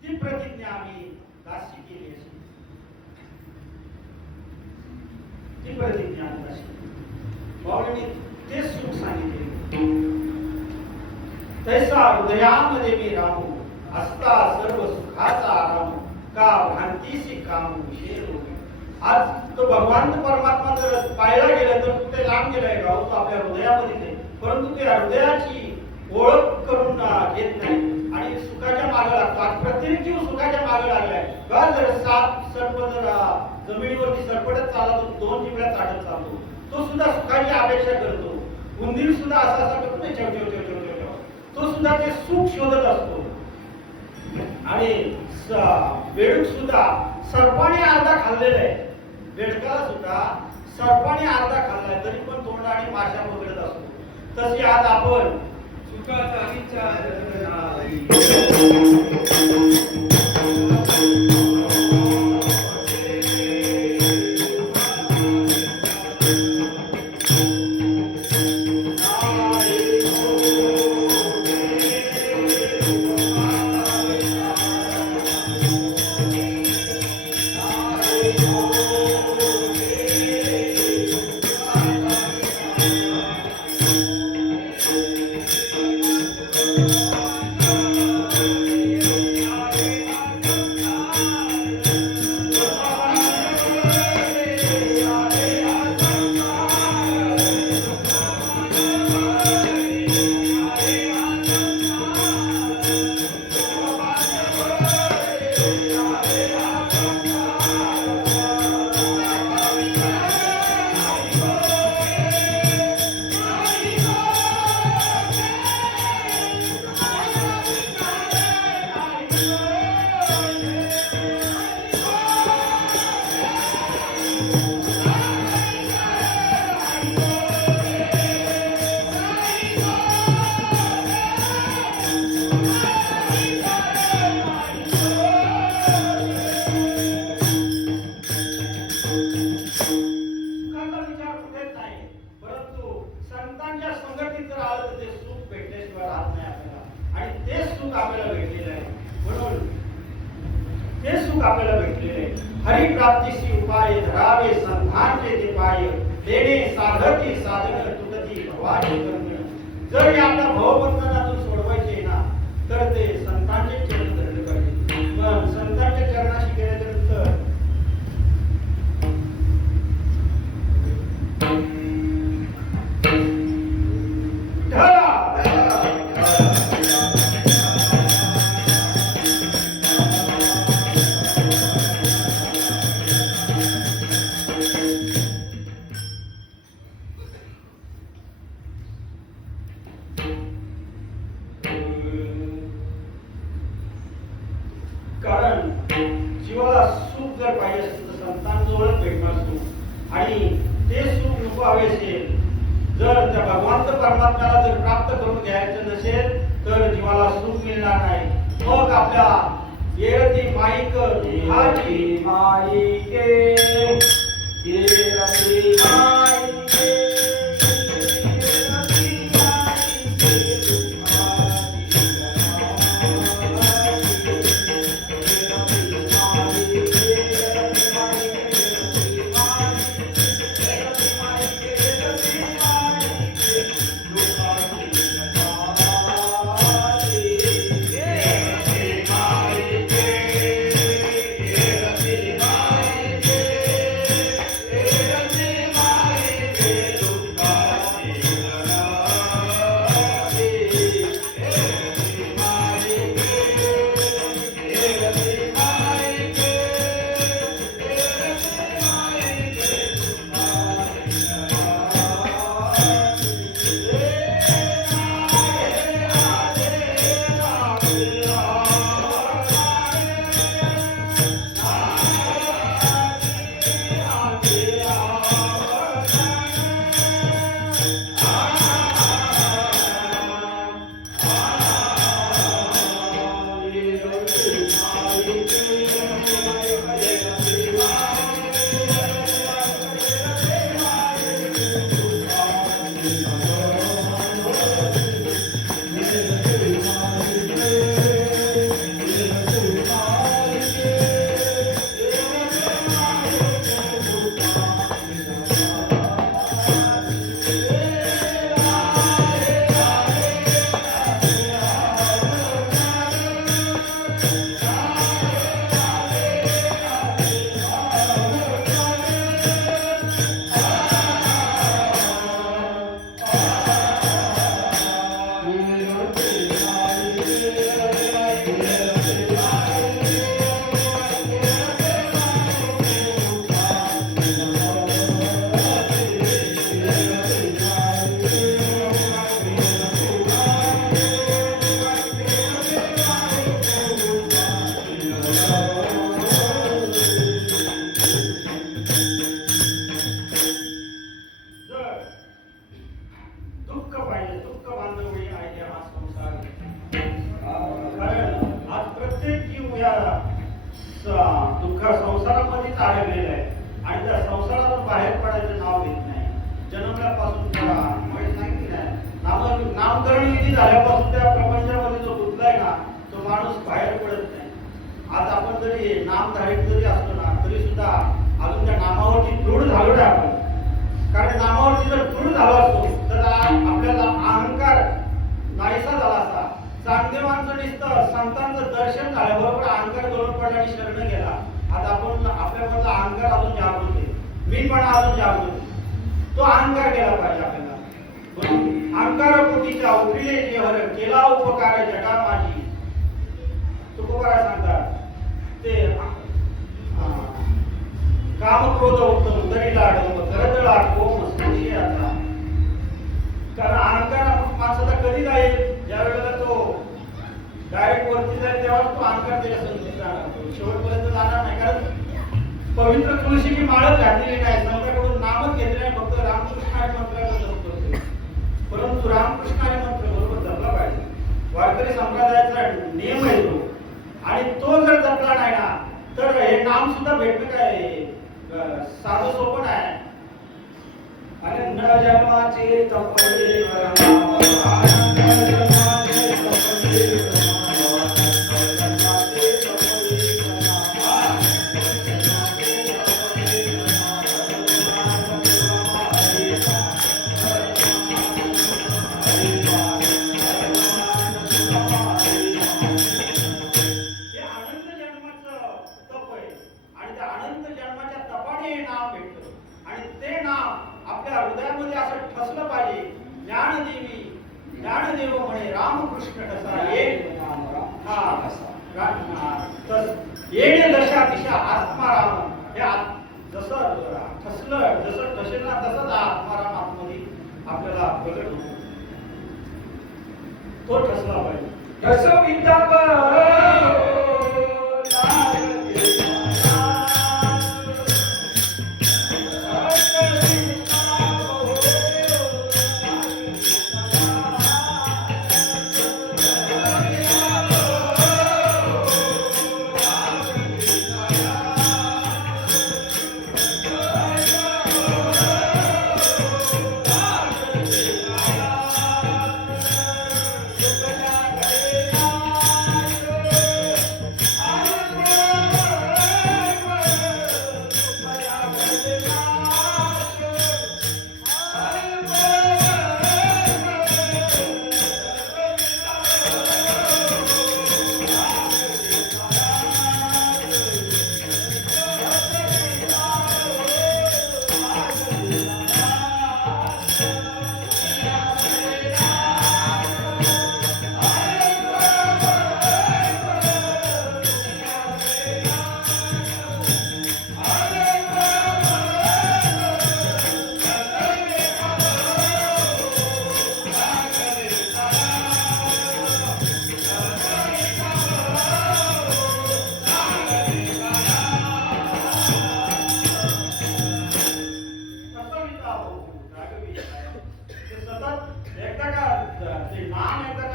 ती प्रतिज्ञा आम्ही दासी केली अशी ती प्रतिज्ञा दासी माऊलींनी ते सुख सांगितले. तैसा हृदयामध्ये मी राहू असता सर्व सुखाचा आराम का भ्रांतीसी काम विषय रोग. आज तो भगवान परमात्मा जर पाहायला गेला तर कुठे लांब गेलाय का तो आपल्या हृदयामध्ये, परंतु त्या हृदयाची ओळख करून घेत नाही आणि सुखाच्या मागे लागतो. आज प्रत्येक जीव सुखाच्या मागे लागलाय का. जर साप सर्प जर जमिनीवरती सरपटत चालला तो दोन जिभल्या चाटत चालतो, तो सुद्धा सुखाची अपेक्षा करतो. उंदीर सुद्धा असा असा करतो ना चव चव चव चव, तो सुद्धा ते सुख शोधत असतो. आणि बेडूक सुद्धा सर्पाने अर्धा खाल्लेला आहे, बेडकाला सुद्धा सर्पाने अर्धा खाल्लाय तरी पण तोंडाने माशा वगैरे असतो. तसे आज आपण सुखाचा विचार आपल्याला भेटलेले. हरी प्राप्तीसी उपाय धरावे संतांचे ते पाय देणे साधती साधन तुटती भवानी कर्म. जर या आपल्या भवबंधनातून सोडवायचे ना तर ते संतांचे चरण धरले पाहिजे. पण संतांच्या चरणाशी गेल्यानंतर कारण जीवाला सुख जर पाहिजे असेल तर संतांजवळच भेटणार सुख. आणि ते सुख नको हवे असेल, जर त्या भगवंत परमात्म्याला जर प्राप्त करून घ्यायचं नसेल सुख मिळणार नाही. मग आपल्या येरती माईक हाजी माईके येरती माईके दुःख संसारामध्येच अडकलेलं आहे आणि त्या संसारातून बाहेर पडायचं नाव घेत नाही. जन्मल्यापासून नामकरण विधी झाल्यापासून त्या प्रपंचामध्ये जो गुंतलाय ना तो माणूस बाहेर पडत नाही. आज आपण जरी नामधारक जरी असतो ना तरी सुद्धा अजून त्या नामावरती दृढ झालो नाही आपण. कारण नामावरती जर दृढ झालो असतो तर आपल्याला अहंकार नाहीसा झाला असता. चांगले माणसं दिसतं संतांचं दर्शन झाल्याबरोबर अहंकार गळून पडला आणि शरण गेला. आता आपण आपल्यामधला अहंकार अजून जागृत आहे, मीपणा अजून जागृत आहे. तो अहंकार केला पाहिजे आपल्याला. अहंकार पोटीच्या उठले जेहर केला उपकार जगा माझी. तुकोबारा सांगतात ते काम क्रोध उत्तम तरी लाडव करदळा कोम स्पर्शी आता. कारण अहंकार माणसाचा कधी जाईल ज्या वेळेला तो डायरेक्ट वरती जाईल तेव्हा तो अहंकार त्याच्या संगतीत जाणार, शेवटपर्यंत जाणार नाही. कारण पवित्र तुळशीची माळच घातलेली नाही, संतांकडून नामच घेतले नाही, फक्त रामकृष्ण मंत्राचा जप करतो. परंतु रामकृष्ण मंत्र बरोबर जपला पाहिजे. वारकरी संप्रदायाचा नियम आहे तो. आणि तो जर जपला नाही ना तर हे नाम सुद्धा भेटणं काय साधं सोपं नाही. अनंत जन्माचे तपले ज्ञानदेव म्हणे रामकृष्ण कसा एक येणे दशा दिशा आत्माराम. हे जसं ठसलं जसं ठसेल ना तसंच आत्माराम आतमध्ये आपल्याला प्रगट होतो. तो ठसला पाहिजे.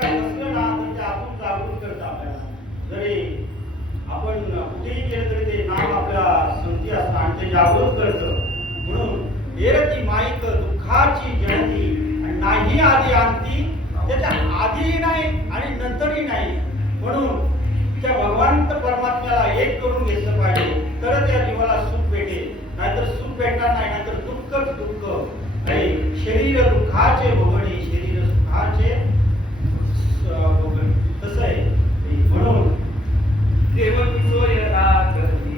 नसलं ना तर ते आपण जागृत करतं आपल्याला. जरी आपण कुठेही गेलं तरी ते नाम आपल्या संगती असतं आणि ते जागृत करतं. म्हणून एरती माईक दुःखाची जयंती आणि नाही आधी अंती, त्याच्या आधीही नाही आणि नंतरही नाही. म्हणून त्या भगवंत परमात्म्याला एक करून घेतलं पाहिजे तरच या जीवाला सुख भेटेल. नाहीतर सुख भेटणार नाही, नाहीतर दुःखच दुःख. आणि शरीर दुःखाचे भोगणे शरीर सुखाचे भोगणे तसं आहे. म्हणून देव सोय रागती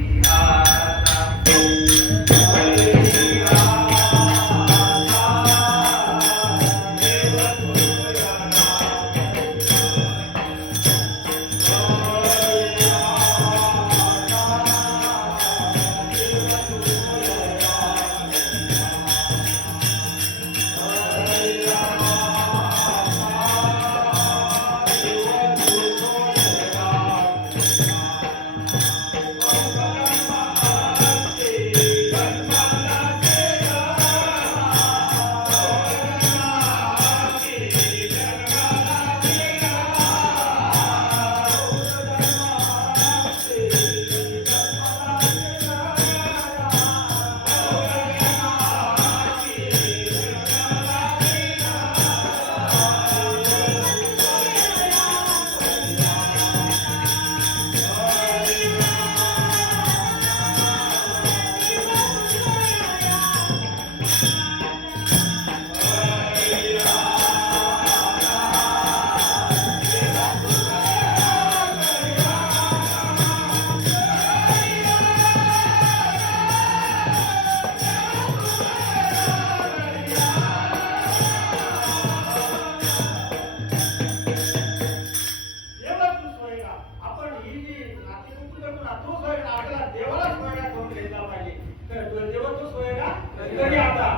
आता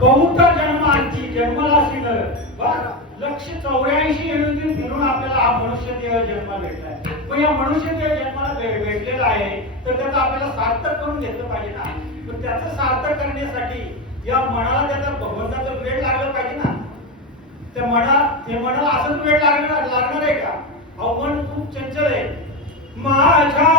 बहुत जन्मांची जन्मराशी लक्ष 84 येऊन फिरून आपल्याला हा मनुष्य देह जन्म भेटलाय. पण या मनुष्य देह जन्माला भेटलेला आहे तर त्याचं आपल्याला सार्थक करून घेतलं पाहिजे ना. पण त्याचं सार्थक करण्यासाठी या मनाला त्याचा भगवंताचा वेळ लागला पाहिजे ना. त्या मनाला असंच वेळ लागणार आहे का? अहो मन खूप चंचल आहे. माझ्या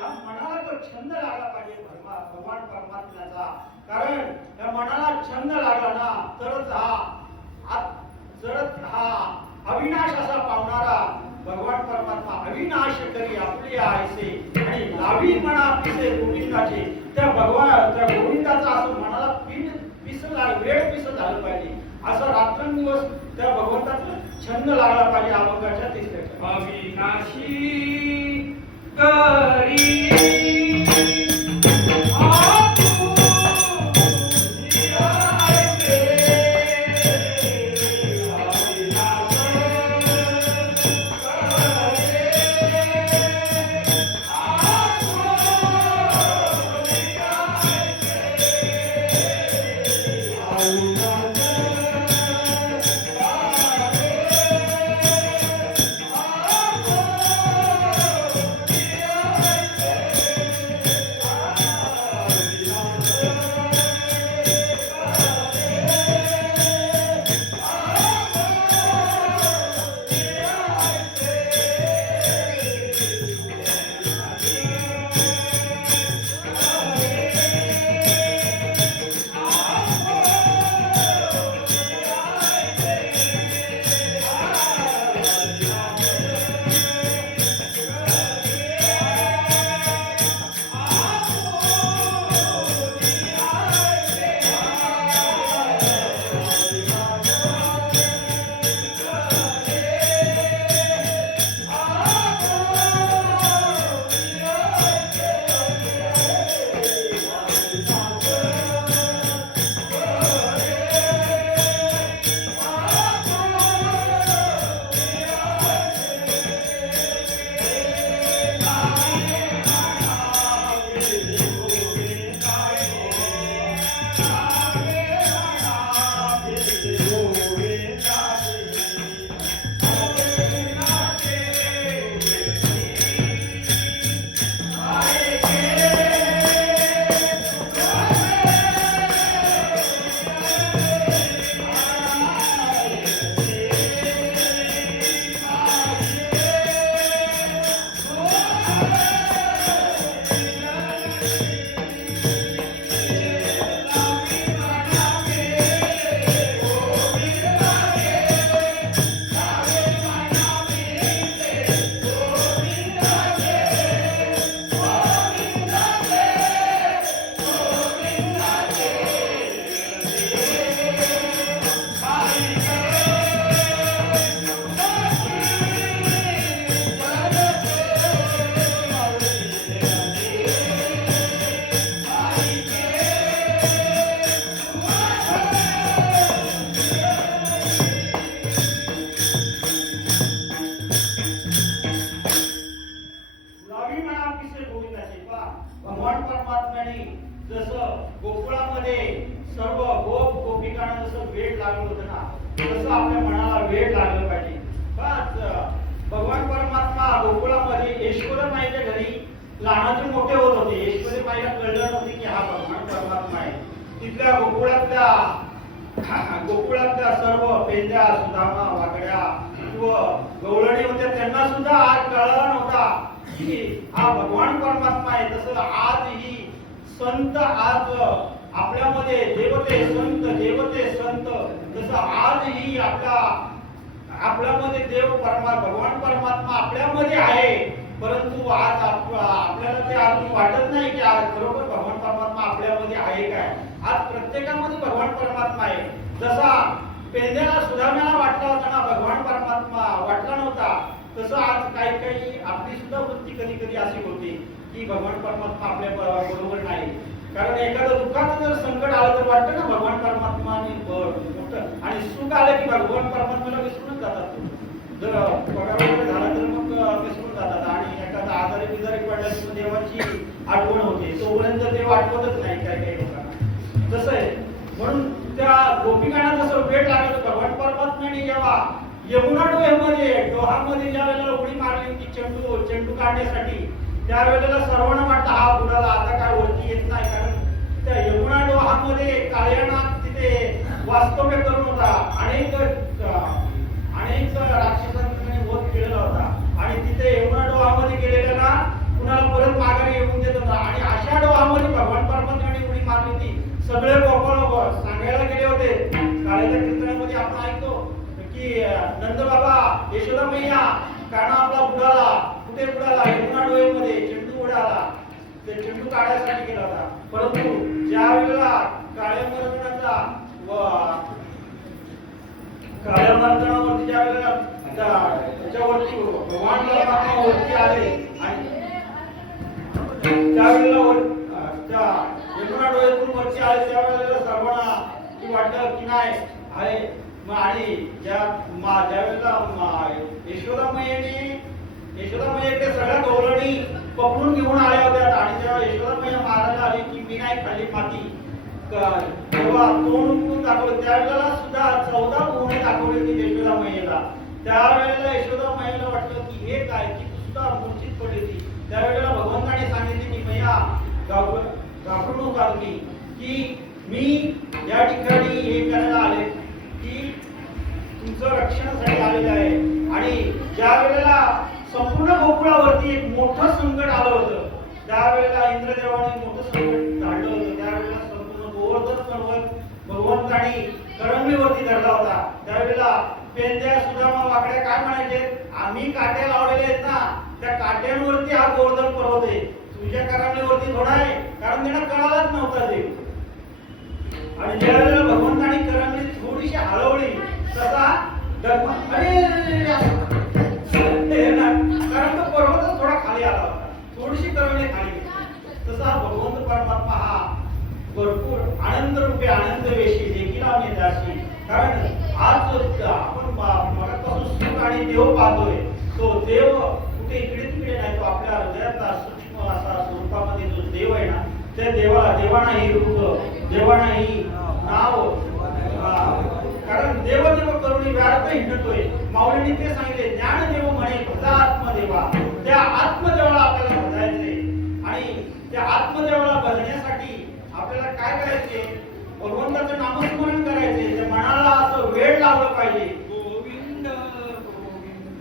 मनाला तो छंद भगवान परमात्म्याचा. कारण या मनाला छंद लागला ना तरच हा अविनाश असा पावणारा भगवान परमात्मा अविनाश करी आपली आयसे आणि लावी मना पिसे गोविंदाचे. त्या गोविंदाचा असं मनाला वेळ पिस झालं पाहिजे. असं रात्रंदिवस त्या भगवंताचा छंद लागला पाहिजे. अभंगाच्या तिसऱ्या अविनाशी करी भगवान परमात्म्याने जसं गोकुळामध्ये सर्व गोप गोपिकांना जसं वेड लागलं होतं ना, तसं आपल्या मनाला वेड लागलं पाहिजे. भगवान परमात्मा गोकुळामध्ये यशोदामाईच्या घरी लहानाचे मोठे होत होते. यशोदामाईला कळलं नव्हते की हा भगवान परमात्मा आहे. तिथल्या गोकुळातल्या सर्व पेंद्या सुदामा वाकड्या व गवळणी होत्या, त्यांना सुद्धा आज कळलं नव्हता की हा भगवान परमात्मा आहे. तसं आज ही संत आज आपल्यामध्ये देवते संत जसं आज ही आपल्यामध्ये भगवान परमात्मा आपल्यामध्ये आहे. परंतु आज आपल्याला ते अजून वाटत नाही की आज खरोखर भगवान परमात्मा आपल्यामध्ये आहे काय. आज प्रत्येकामध्ये भगवान परमात्मा आहे. जसा पेंद्याला सुदाम्याला वाटला होता ना भगवान परमात्मा वाटला नव्हता, तसं आज काही आपली सुद्धा वृत्ती कधी कधी अशी होती की भगवान परमात्मा आपल्या बरोबर नाही. कारण एखादं दुःखाचं जर संकट आलं तर वाटतं ना भगवान परमात्मा मोठं, आणि सुख आलं की भगवान परमात्म्याला विसरूनच जातात. जर पगार वगैरे झाला तर मग विसरून जातात, आणि एखादा आजारी बिजारी पडला तर देवाची आठवण होते. तोपर्यंत देव आठवतच नाही काही लोकांना. तसं आहे. म्हणून त्या गोपिकांना जसं वेळ लागत भगवान परमात्म्याने जेव्हा यमुना डोहामध्ये ज्या वेळेला उडी मारली होती चेंडू काढण्यासाठी, त्यावेळेला सर्वांना वाटतं हा बुडाला आता काय वरती येत नाही. कारण त्या यमुना डोहामध्ये काळ्यानाग तिथे वास्तव्य करून होता. अनेक राक्षसांनी वध केलेला होता, आणि तिथे यमुना डोहामध्ये गेलेल्याला कुणाला परत माघारी येऊन देत होता. आणि अशा डोहामध्ये भगवान परमात्म्याने उडी मारली होती. सगळे गोपाळ सांगायला गेले होते. काळ्याच्या कीर्तनामध्ये आपण ऐकतो की नंद बाबा यशोदा मैया काना आपला बुडाला, कुठे बुडाला, यमुना डोहामध्ये चेंडू उडाला. ते चेंडू काढायसाठी गेला होता. परंतु ज्या वेळेला काळ्या मर्दनावरती ज्या वेळेला त्याच्यावरती भगवान परमात्मा वरती आले, आणि त्यावेळेला त्या यमुना डोहातून वरती आले, त्यावेळेला सर्वांना की वाटलं की नाही आहे. आणि ज्यावेळेला यशोदामाईकडे सगळ्या गवळणी पकडून घेऊन आल्या होत्या, आणि जेव्हा यशोदामाई मारायला आली की मी नाही खाल्ली माती, तेव्हा तोंड दाखवलं. त्यावेळेला सुद्धा 14 भुवने दाखवली होती यशोदामाईला. त्यावेळेला यशोदामाईला वाटलं की हे काय, की सुद्धा मूर्छित पडली होती. त्यावेळेला भगवंताने सांगितले की मैया घाबरू नका की मी या ठिकाणी हे करायला आले की तुमचं रक्षणासाठी आलेलं आहे. आणि ज्या वेळेला संपूर्ण गोकुळावरती एक मोठं संकट आलं होतं, त्यावेळेला इंद्रदेवाने मोठं संकट काढलं होतं. त्यावेळेला संपूर्ण गोवर्धन पर्वत भगवंतानी करंगलीवरती धरला होता. त्यावेळेला पेंद्या सुदामा वाकड्या काय म्हणायचे, आम्ही काट्या लावलेले आहेत ना, त्या काट्यांवरती हा गोवर्धन पर्वत आहे, तुझ्या करंगलीवरती थोडा आहे. कारण त्यांना कळालाच नव्हता देव. आणि ज्यावेळेला भगवंतानी करंगली थोडीशी हलवली तसा कारण तो पर्वतच थोडा खाली आला होता, थोडीशी करंगली खाली गेली. तसा भगवंत परमात्मा हा भरपूर आनंद रूपे आनंद वेशी देखील आम्ही दाशी. कारण आज आपण मनापासून सुख आणि देव पाहतोय, तो देव कुठे इकडे तिकडे नाही, तो आपल्या हृदयातला सूक्ष्म असा स्वरूपामध्ये जो देव आहे ना, त्या देवानाही रूप, देवानाही नाव. कारण देव करुणी व्यार्थ हिंडतोय. माऊलींनी ते सांगितले, ज्ञानदेव म्हणे भजा आत्मदेवा. त्या आत्मदेवाला आपल्याला भजायचे, आणि त्या आत्मदेवाला भजण्यासाठी आपल्याला काय करायचे, भगवंताचं नामस्मरण करायचे. त्या मनाला असं वेळ लावलं पाहिजे. गोविंद गोविंद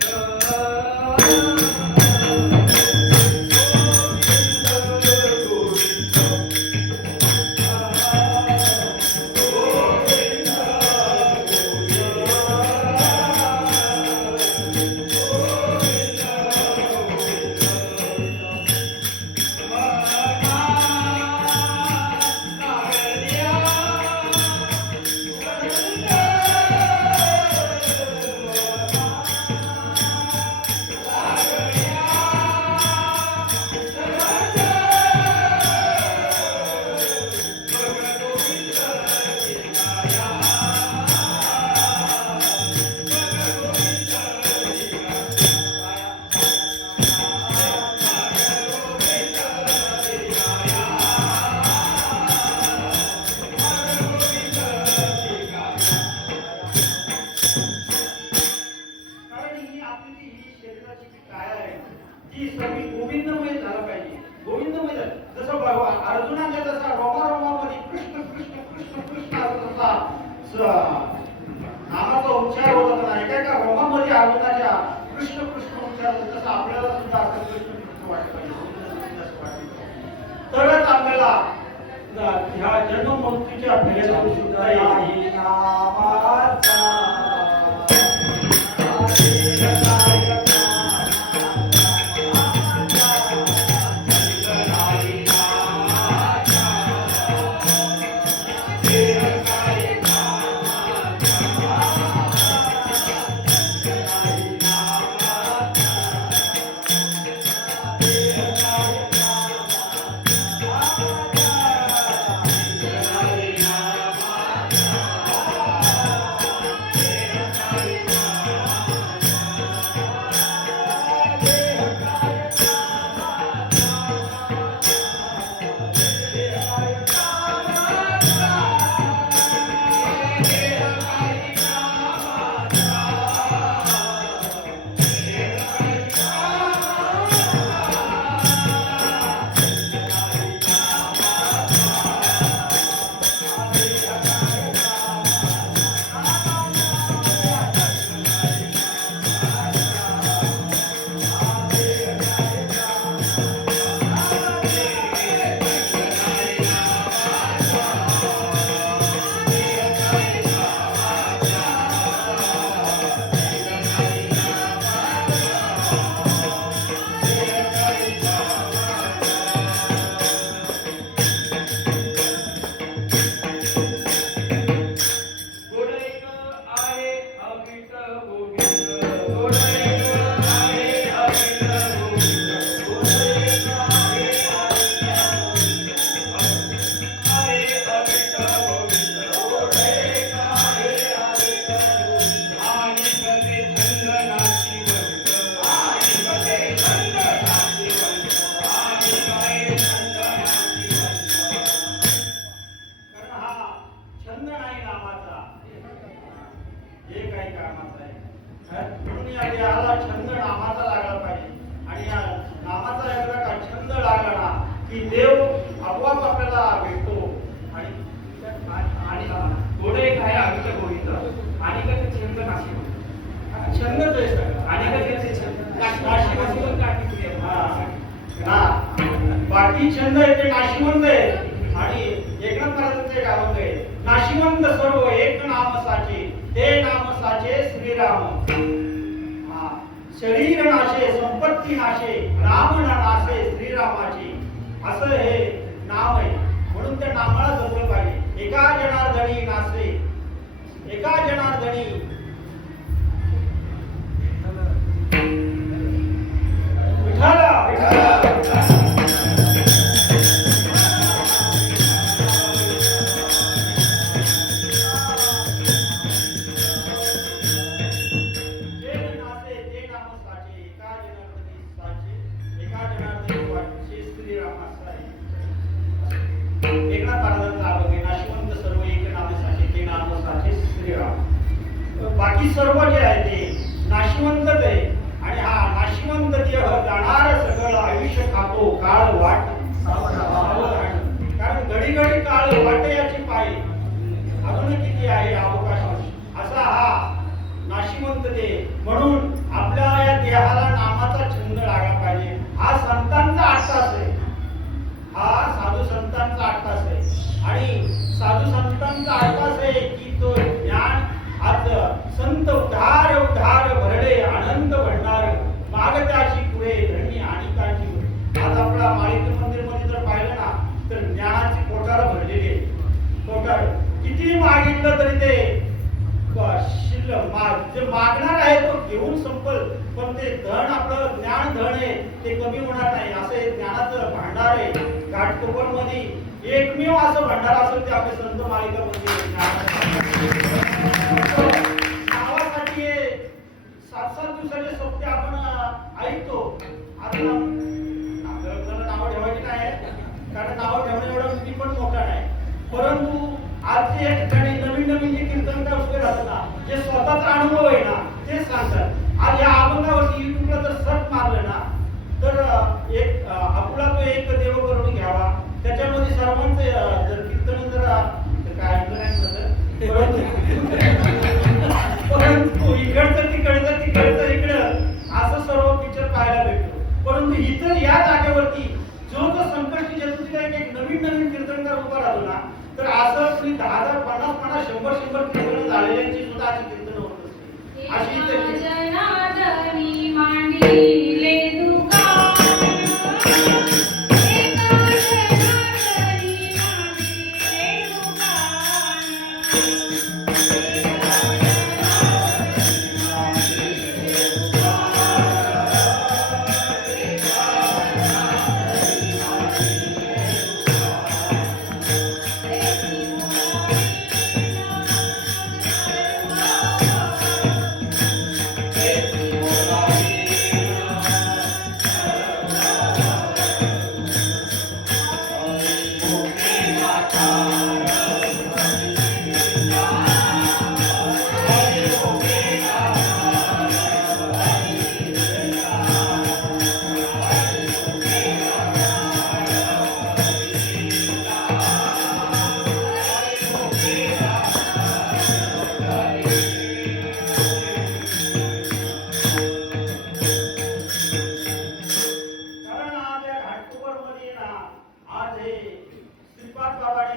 गोविंदमय झाला पाहिजे. गोविंदमय झालं. जसं अर्जुनाने जसा रोमारोमामध्ये कृष्ण कृष्ण कृष्ण कृष्ण असा तसा नामाचा उच्चार होत होता. एका रोमामध्ये अर्जुनाच्या कृष्ण कृष्ण उच्चार होत तसं आपल्याला सुद्धा असं कृष्ण कृष्ण वाटलं पाहिजे. तरच आपल्याला ह्या जन्म मृत्यूच्या भेदातून सुद्धा येईल. छंद नामाचा लागला पाहिजे. आणि या नामाचा एकदा का छंद लागला ना की देव आपोआप आपल्याला भेटतो. आणि गोडे काय आमच्या गोविंद आणि कसं छंद नाशिक छंदच आहे सगळं. आणि कसं छंद नाशिक काठी बाकी छंद आहे ते नाशिवंत आहे. आणि एकनाथ महाराजांचे गावंग आहे, नाशिवंत सर्व एक नाम साचे, ते नाम साचे श्रीराम. शरीर नाशे संपत्ती नाशे, नाम न नाशे श्रीरामाचे. असं हे नाम आहे. म्हणून त्या नामाला जपलं पाहिजे. एका जनार्दनी नाशे, एका जनार्दनी विठाला विठाला. बाकी सर्व जे आहे ते नाशिवंतच आहे. आणि हा नाशिवंत देह जाणार सगळं आयुष्य खातो काळ वाट सावधान. कारण घडी घडी काळ वाट याची पायी अजून किती आहे अवकाश असा हा नाशिवंत देह. म्हणून आपल्या या देहाला नामाचा छंद लागला पाहिजे. हा संतांचा 8 तास आहे. हा साधू संतांचा 8 तास आहे. आणि साधू संतांचा 8 तास आहे की तो ज्ञान आज संत उद्धार उद्धार भरडे आनंद भंडार मागत्याची पुढे धरणी आणि काची. आज आपला माळिक मंदिर मध्ये जर पाहिलं ना तर ज्ञानाची कोठार भरलेली आहे. कोठार किती मागितलं तरी ते जे मागणार आहे तो घेऊन संपल, पण ते धन आपलं ज्ञान धन आहे ते कमी होणार नाही. असं हे ज्ञानाचं भांडार आहे. घाटकोपर मध्ये एकमेव असं भांडार असेल ते आपले संत माळिका मंदिर. नावासाठी 7-7 दिवसाचे सप्ते आपण ऐकतो. आता आपल्याला नावं ठेवायची नाही, कारण नावं ठेवणं एवढं मी पण मोठा नाही. परंतु आज या ठिकाणी नवीन नवीन जे कीर्तनकार उभे राहतात ना, जे स्वतःचा अनुभव आहे ना ते सांगतात. आज या अभंगावरती युट्यूबला जर सर्च मारलं ना तर एक आपुला तो एक देव करून घ्यावा. त्याच्यामध्ये सर्वांचे जर कीर्तन जरा काय ऐकलं नाही म्हणत, परंतु इकडचं तिकडचं इकडं असं सर्व पिक्चर पाहायला भेटतो. परंतु इतर या जागेवरती जो जो संकष्टी चतुर्थीला एक नवीन कीर्तनकार उभा राहतो ना, तर असं तुम्ही 10,000 50 100 कीर्तन झालेल्यांची सुद्धा अशी कीर्तन होत असते. अशी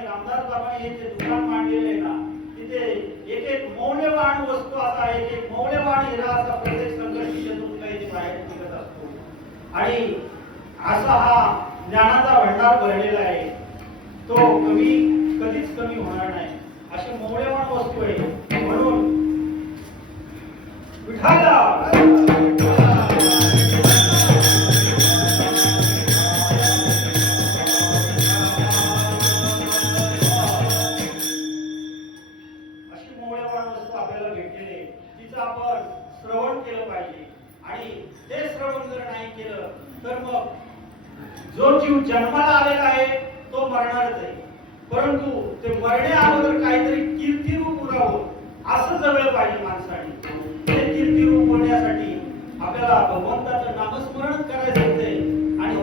रामदास बाबांनी हे दुकान मांडलेले आहे ना, तिथे एक एक मौल्यवान वस्तू आता एक मौल्यवान हिरा असा प्रत्येक संकष्टी चतुर्थीला इथे बाहेर निघत असतो. आणि असा हा ज्ञानाचा भंडार भरलेला आहे, तो कधीच कमी होणार नाही. अशी मौल्यवान वस्तू आहे. म्हणून विठाला आपण श्रवण केलं पाहिजे. आणि ते श्रवण जर नाही केलं तर मग जो जीव जन्माला आलेला आहे तो मरणारच आहे. परंतु ते मरणे अगोदर काहीतरी कीर्तिरूप उरावं असं जगलं पाहिजे माणसाने. ते कीर्तिरूप होण्यासाठी आपल्याला भगवंताचं नामस्मरण करायचं आहे. आणि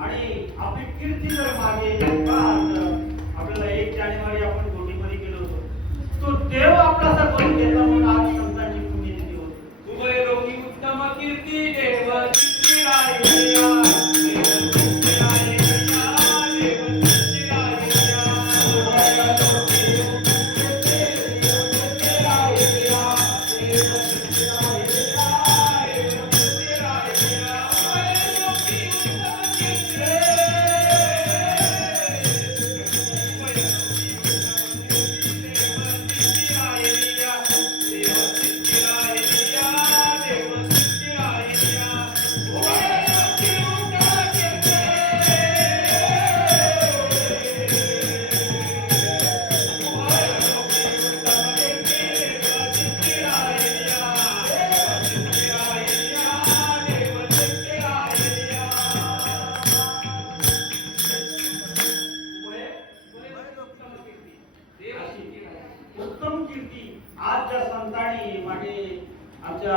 आणि आपली कीर्ती जर मागे आपल्याला 1 जानेवारी आपण गोडीमध्ये गेलो होतो, तो देव आपल्याला करून घेतला म्हणून आज संतांची पुण्यतिथी होती. उभय लोकी उत्तम कीर्ती देव कीर्ती राहिल्या. उत्तम कीर्ती आज ज्या संतांनी मागे आमच्या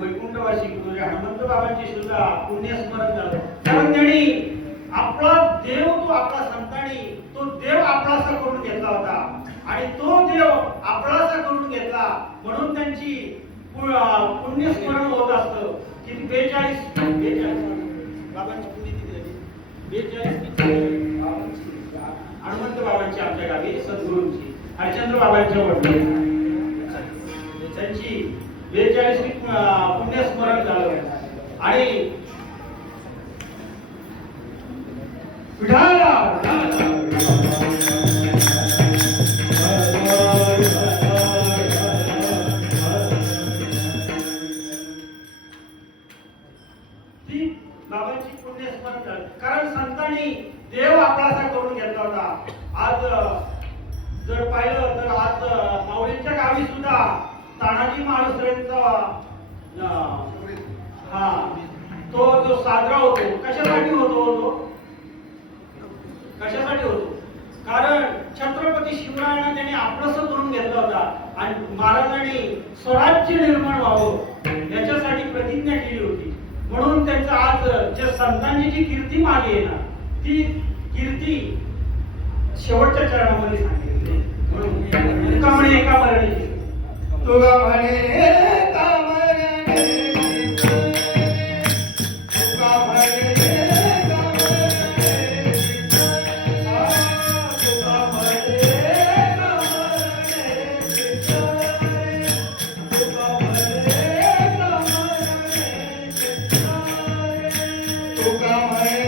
वैकुंठवासी गुरु हनुमंत बाबांची सुद्धा पुण्यस्मरण झालं. कारण त्यांनी आपला देव तो आपला संतांनी तो देव आपलासा करून घेतला होता आणि तो देव आपलासा करून घेतला म्हणून त्यांची पुण्यस्मरण होत असतं. किती 42 बाबांची पुण्यतिथी झाली. 42 हनुमंत बाबांची आमच्या गावी सद्गुरूंची हरिचंद्र बाबांच्या वडील त्यांची 42वी पुण्यस्मरण झालं आणि ती बाबांची पुण्यस्मरण झालं. कारण संतांनी देव आपलासा करून घेतला होता. आज जर पाहिलं तर आज माऊलींच्या गावी सुद्धा तानाजी मालुसरेंचा तो जो साजरा होतो कशासाठी होतो कशासाठी होतो कारण छत्रपती शिवरायांना त्यांनी आपलंसं करून घेतला होता आणि महाराजांनी स्वराज्य निर्माण व्हावं याच्यासाठी प्रतिज्ञा केली होती. म्हणून त्यांचं आज जे संतांची जी कीर्ती मागे आहे ना ती कीर्ती शेवटच्या चरणामध्ये सांगितली. म्हणून तुका म्हणे एका मरणीची तुला म्हणे एका मरणे तुका म्हणे एका मरणे तुका म्हणे एका मरणे तुका म्हणे एका मरणे तुका म्हणे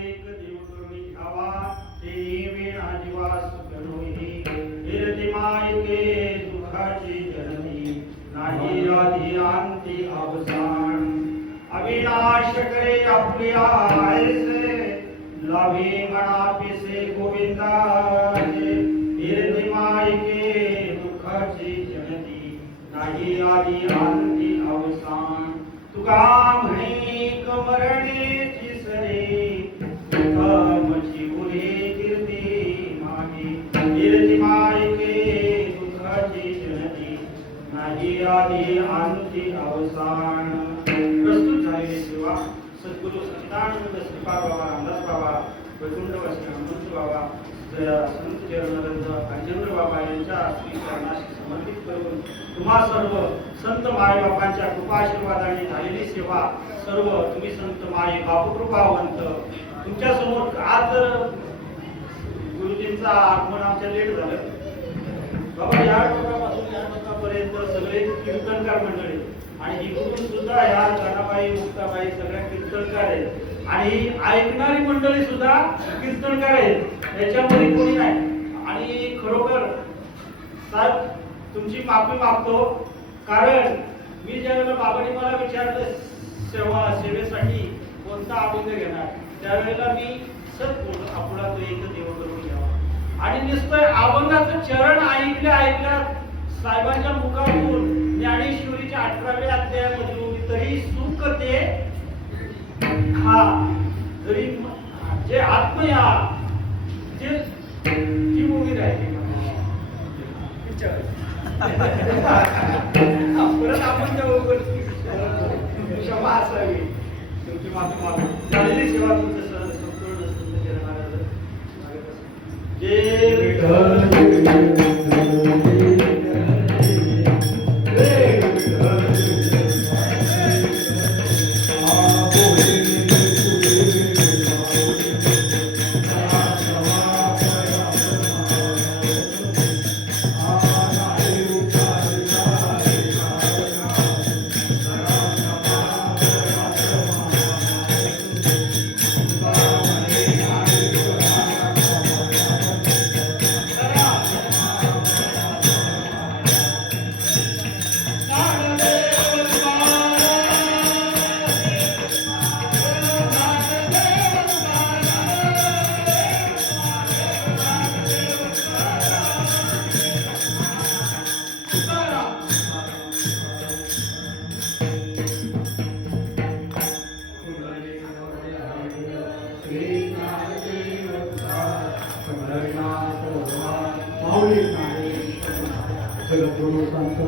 एक देव करुणी घ्यावा ते विना जीवा सुख नोई कीर्ती मायके दुःखाची जननी नाही आधी अंती अवसान अविनाश करे आपल्या ऐसे लाभी मना पिसे गोविंदा कीर्ती मायके दुःखाची जननी नाही आधी अंती अवसान तुका म्हणे कमरणेची सरे कामची उरे कीर्ती मागे कीर्ती मायके दुःखाची जननी नाही आधी अंती अवसान प्रस्तुत झालेली सेवा सद्गुरु सच्चिदानंद श्रीपाद बाबा रामदास बाबा वैकुंठवासी हनुमंत बाबा संत चरणरंग अंजनेय बाबा यांच्या श्री चरणाशी समर्पित करून तुम्हा सर्व संत माय बापांच्या कृपा आशीर्वादाने झालेली सेवा सर्व तुम्ही संत माय बापू कृपावंत तुमच्या समोर आज गुरुजींचा आगमन आमच्या लेट झालं बाबा या टोकापासून या टोकापर्यंत सगळे कीर्तनकार मंडळी आणि इकडून सुद्धा या गणाबाई मुक्ताबाई सगळ्या कीर्तनकार आहेत आणि ऐकणारी मंडळी सुद्धा कीर्तनकार आहेत त्याच्यामध्ये कोणी नाही आणि खरोखर साहेब तुमची माफी मागतो कारण मी ज्यावेळेला बाबांनी मला विचारलं सेवेसाठी कोणता अभिनय घेणार त्यावेळेला मी सत आपला तो एक देव करून घ्यावा आणि नुसतं अभंगाचं चरण ऐकल्या साहेबांच्या मुखातून ज्ञानेश्वरीच्या 18व्या अध्यायामध्ये तरी सुख ते हा जरी जे आत्मया जे ती मूवी राहिली परत आपण क्षमा असावी तुमची माफी मागतो झालेली सेवा तुमचं संपूर्ण संत चरणाला जय विठ्ठल जगद्गुरु संत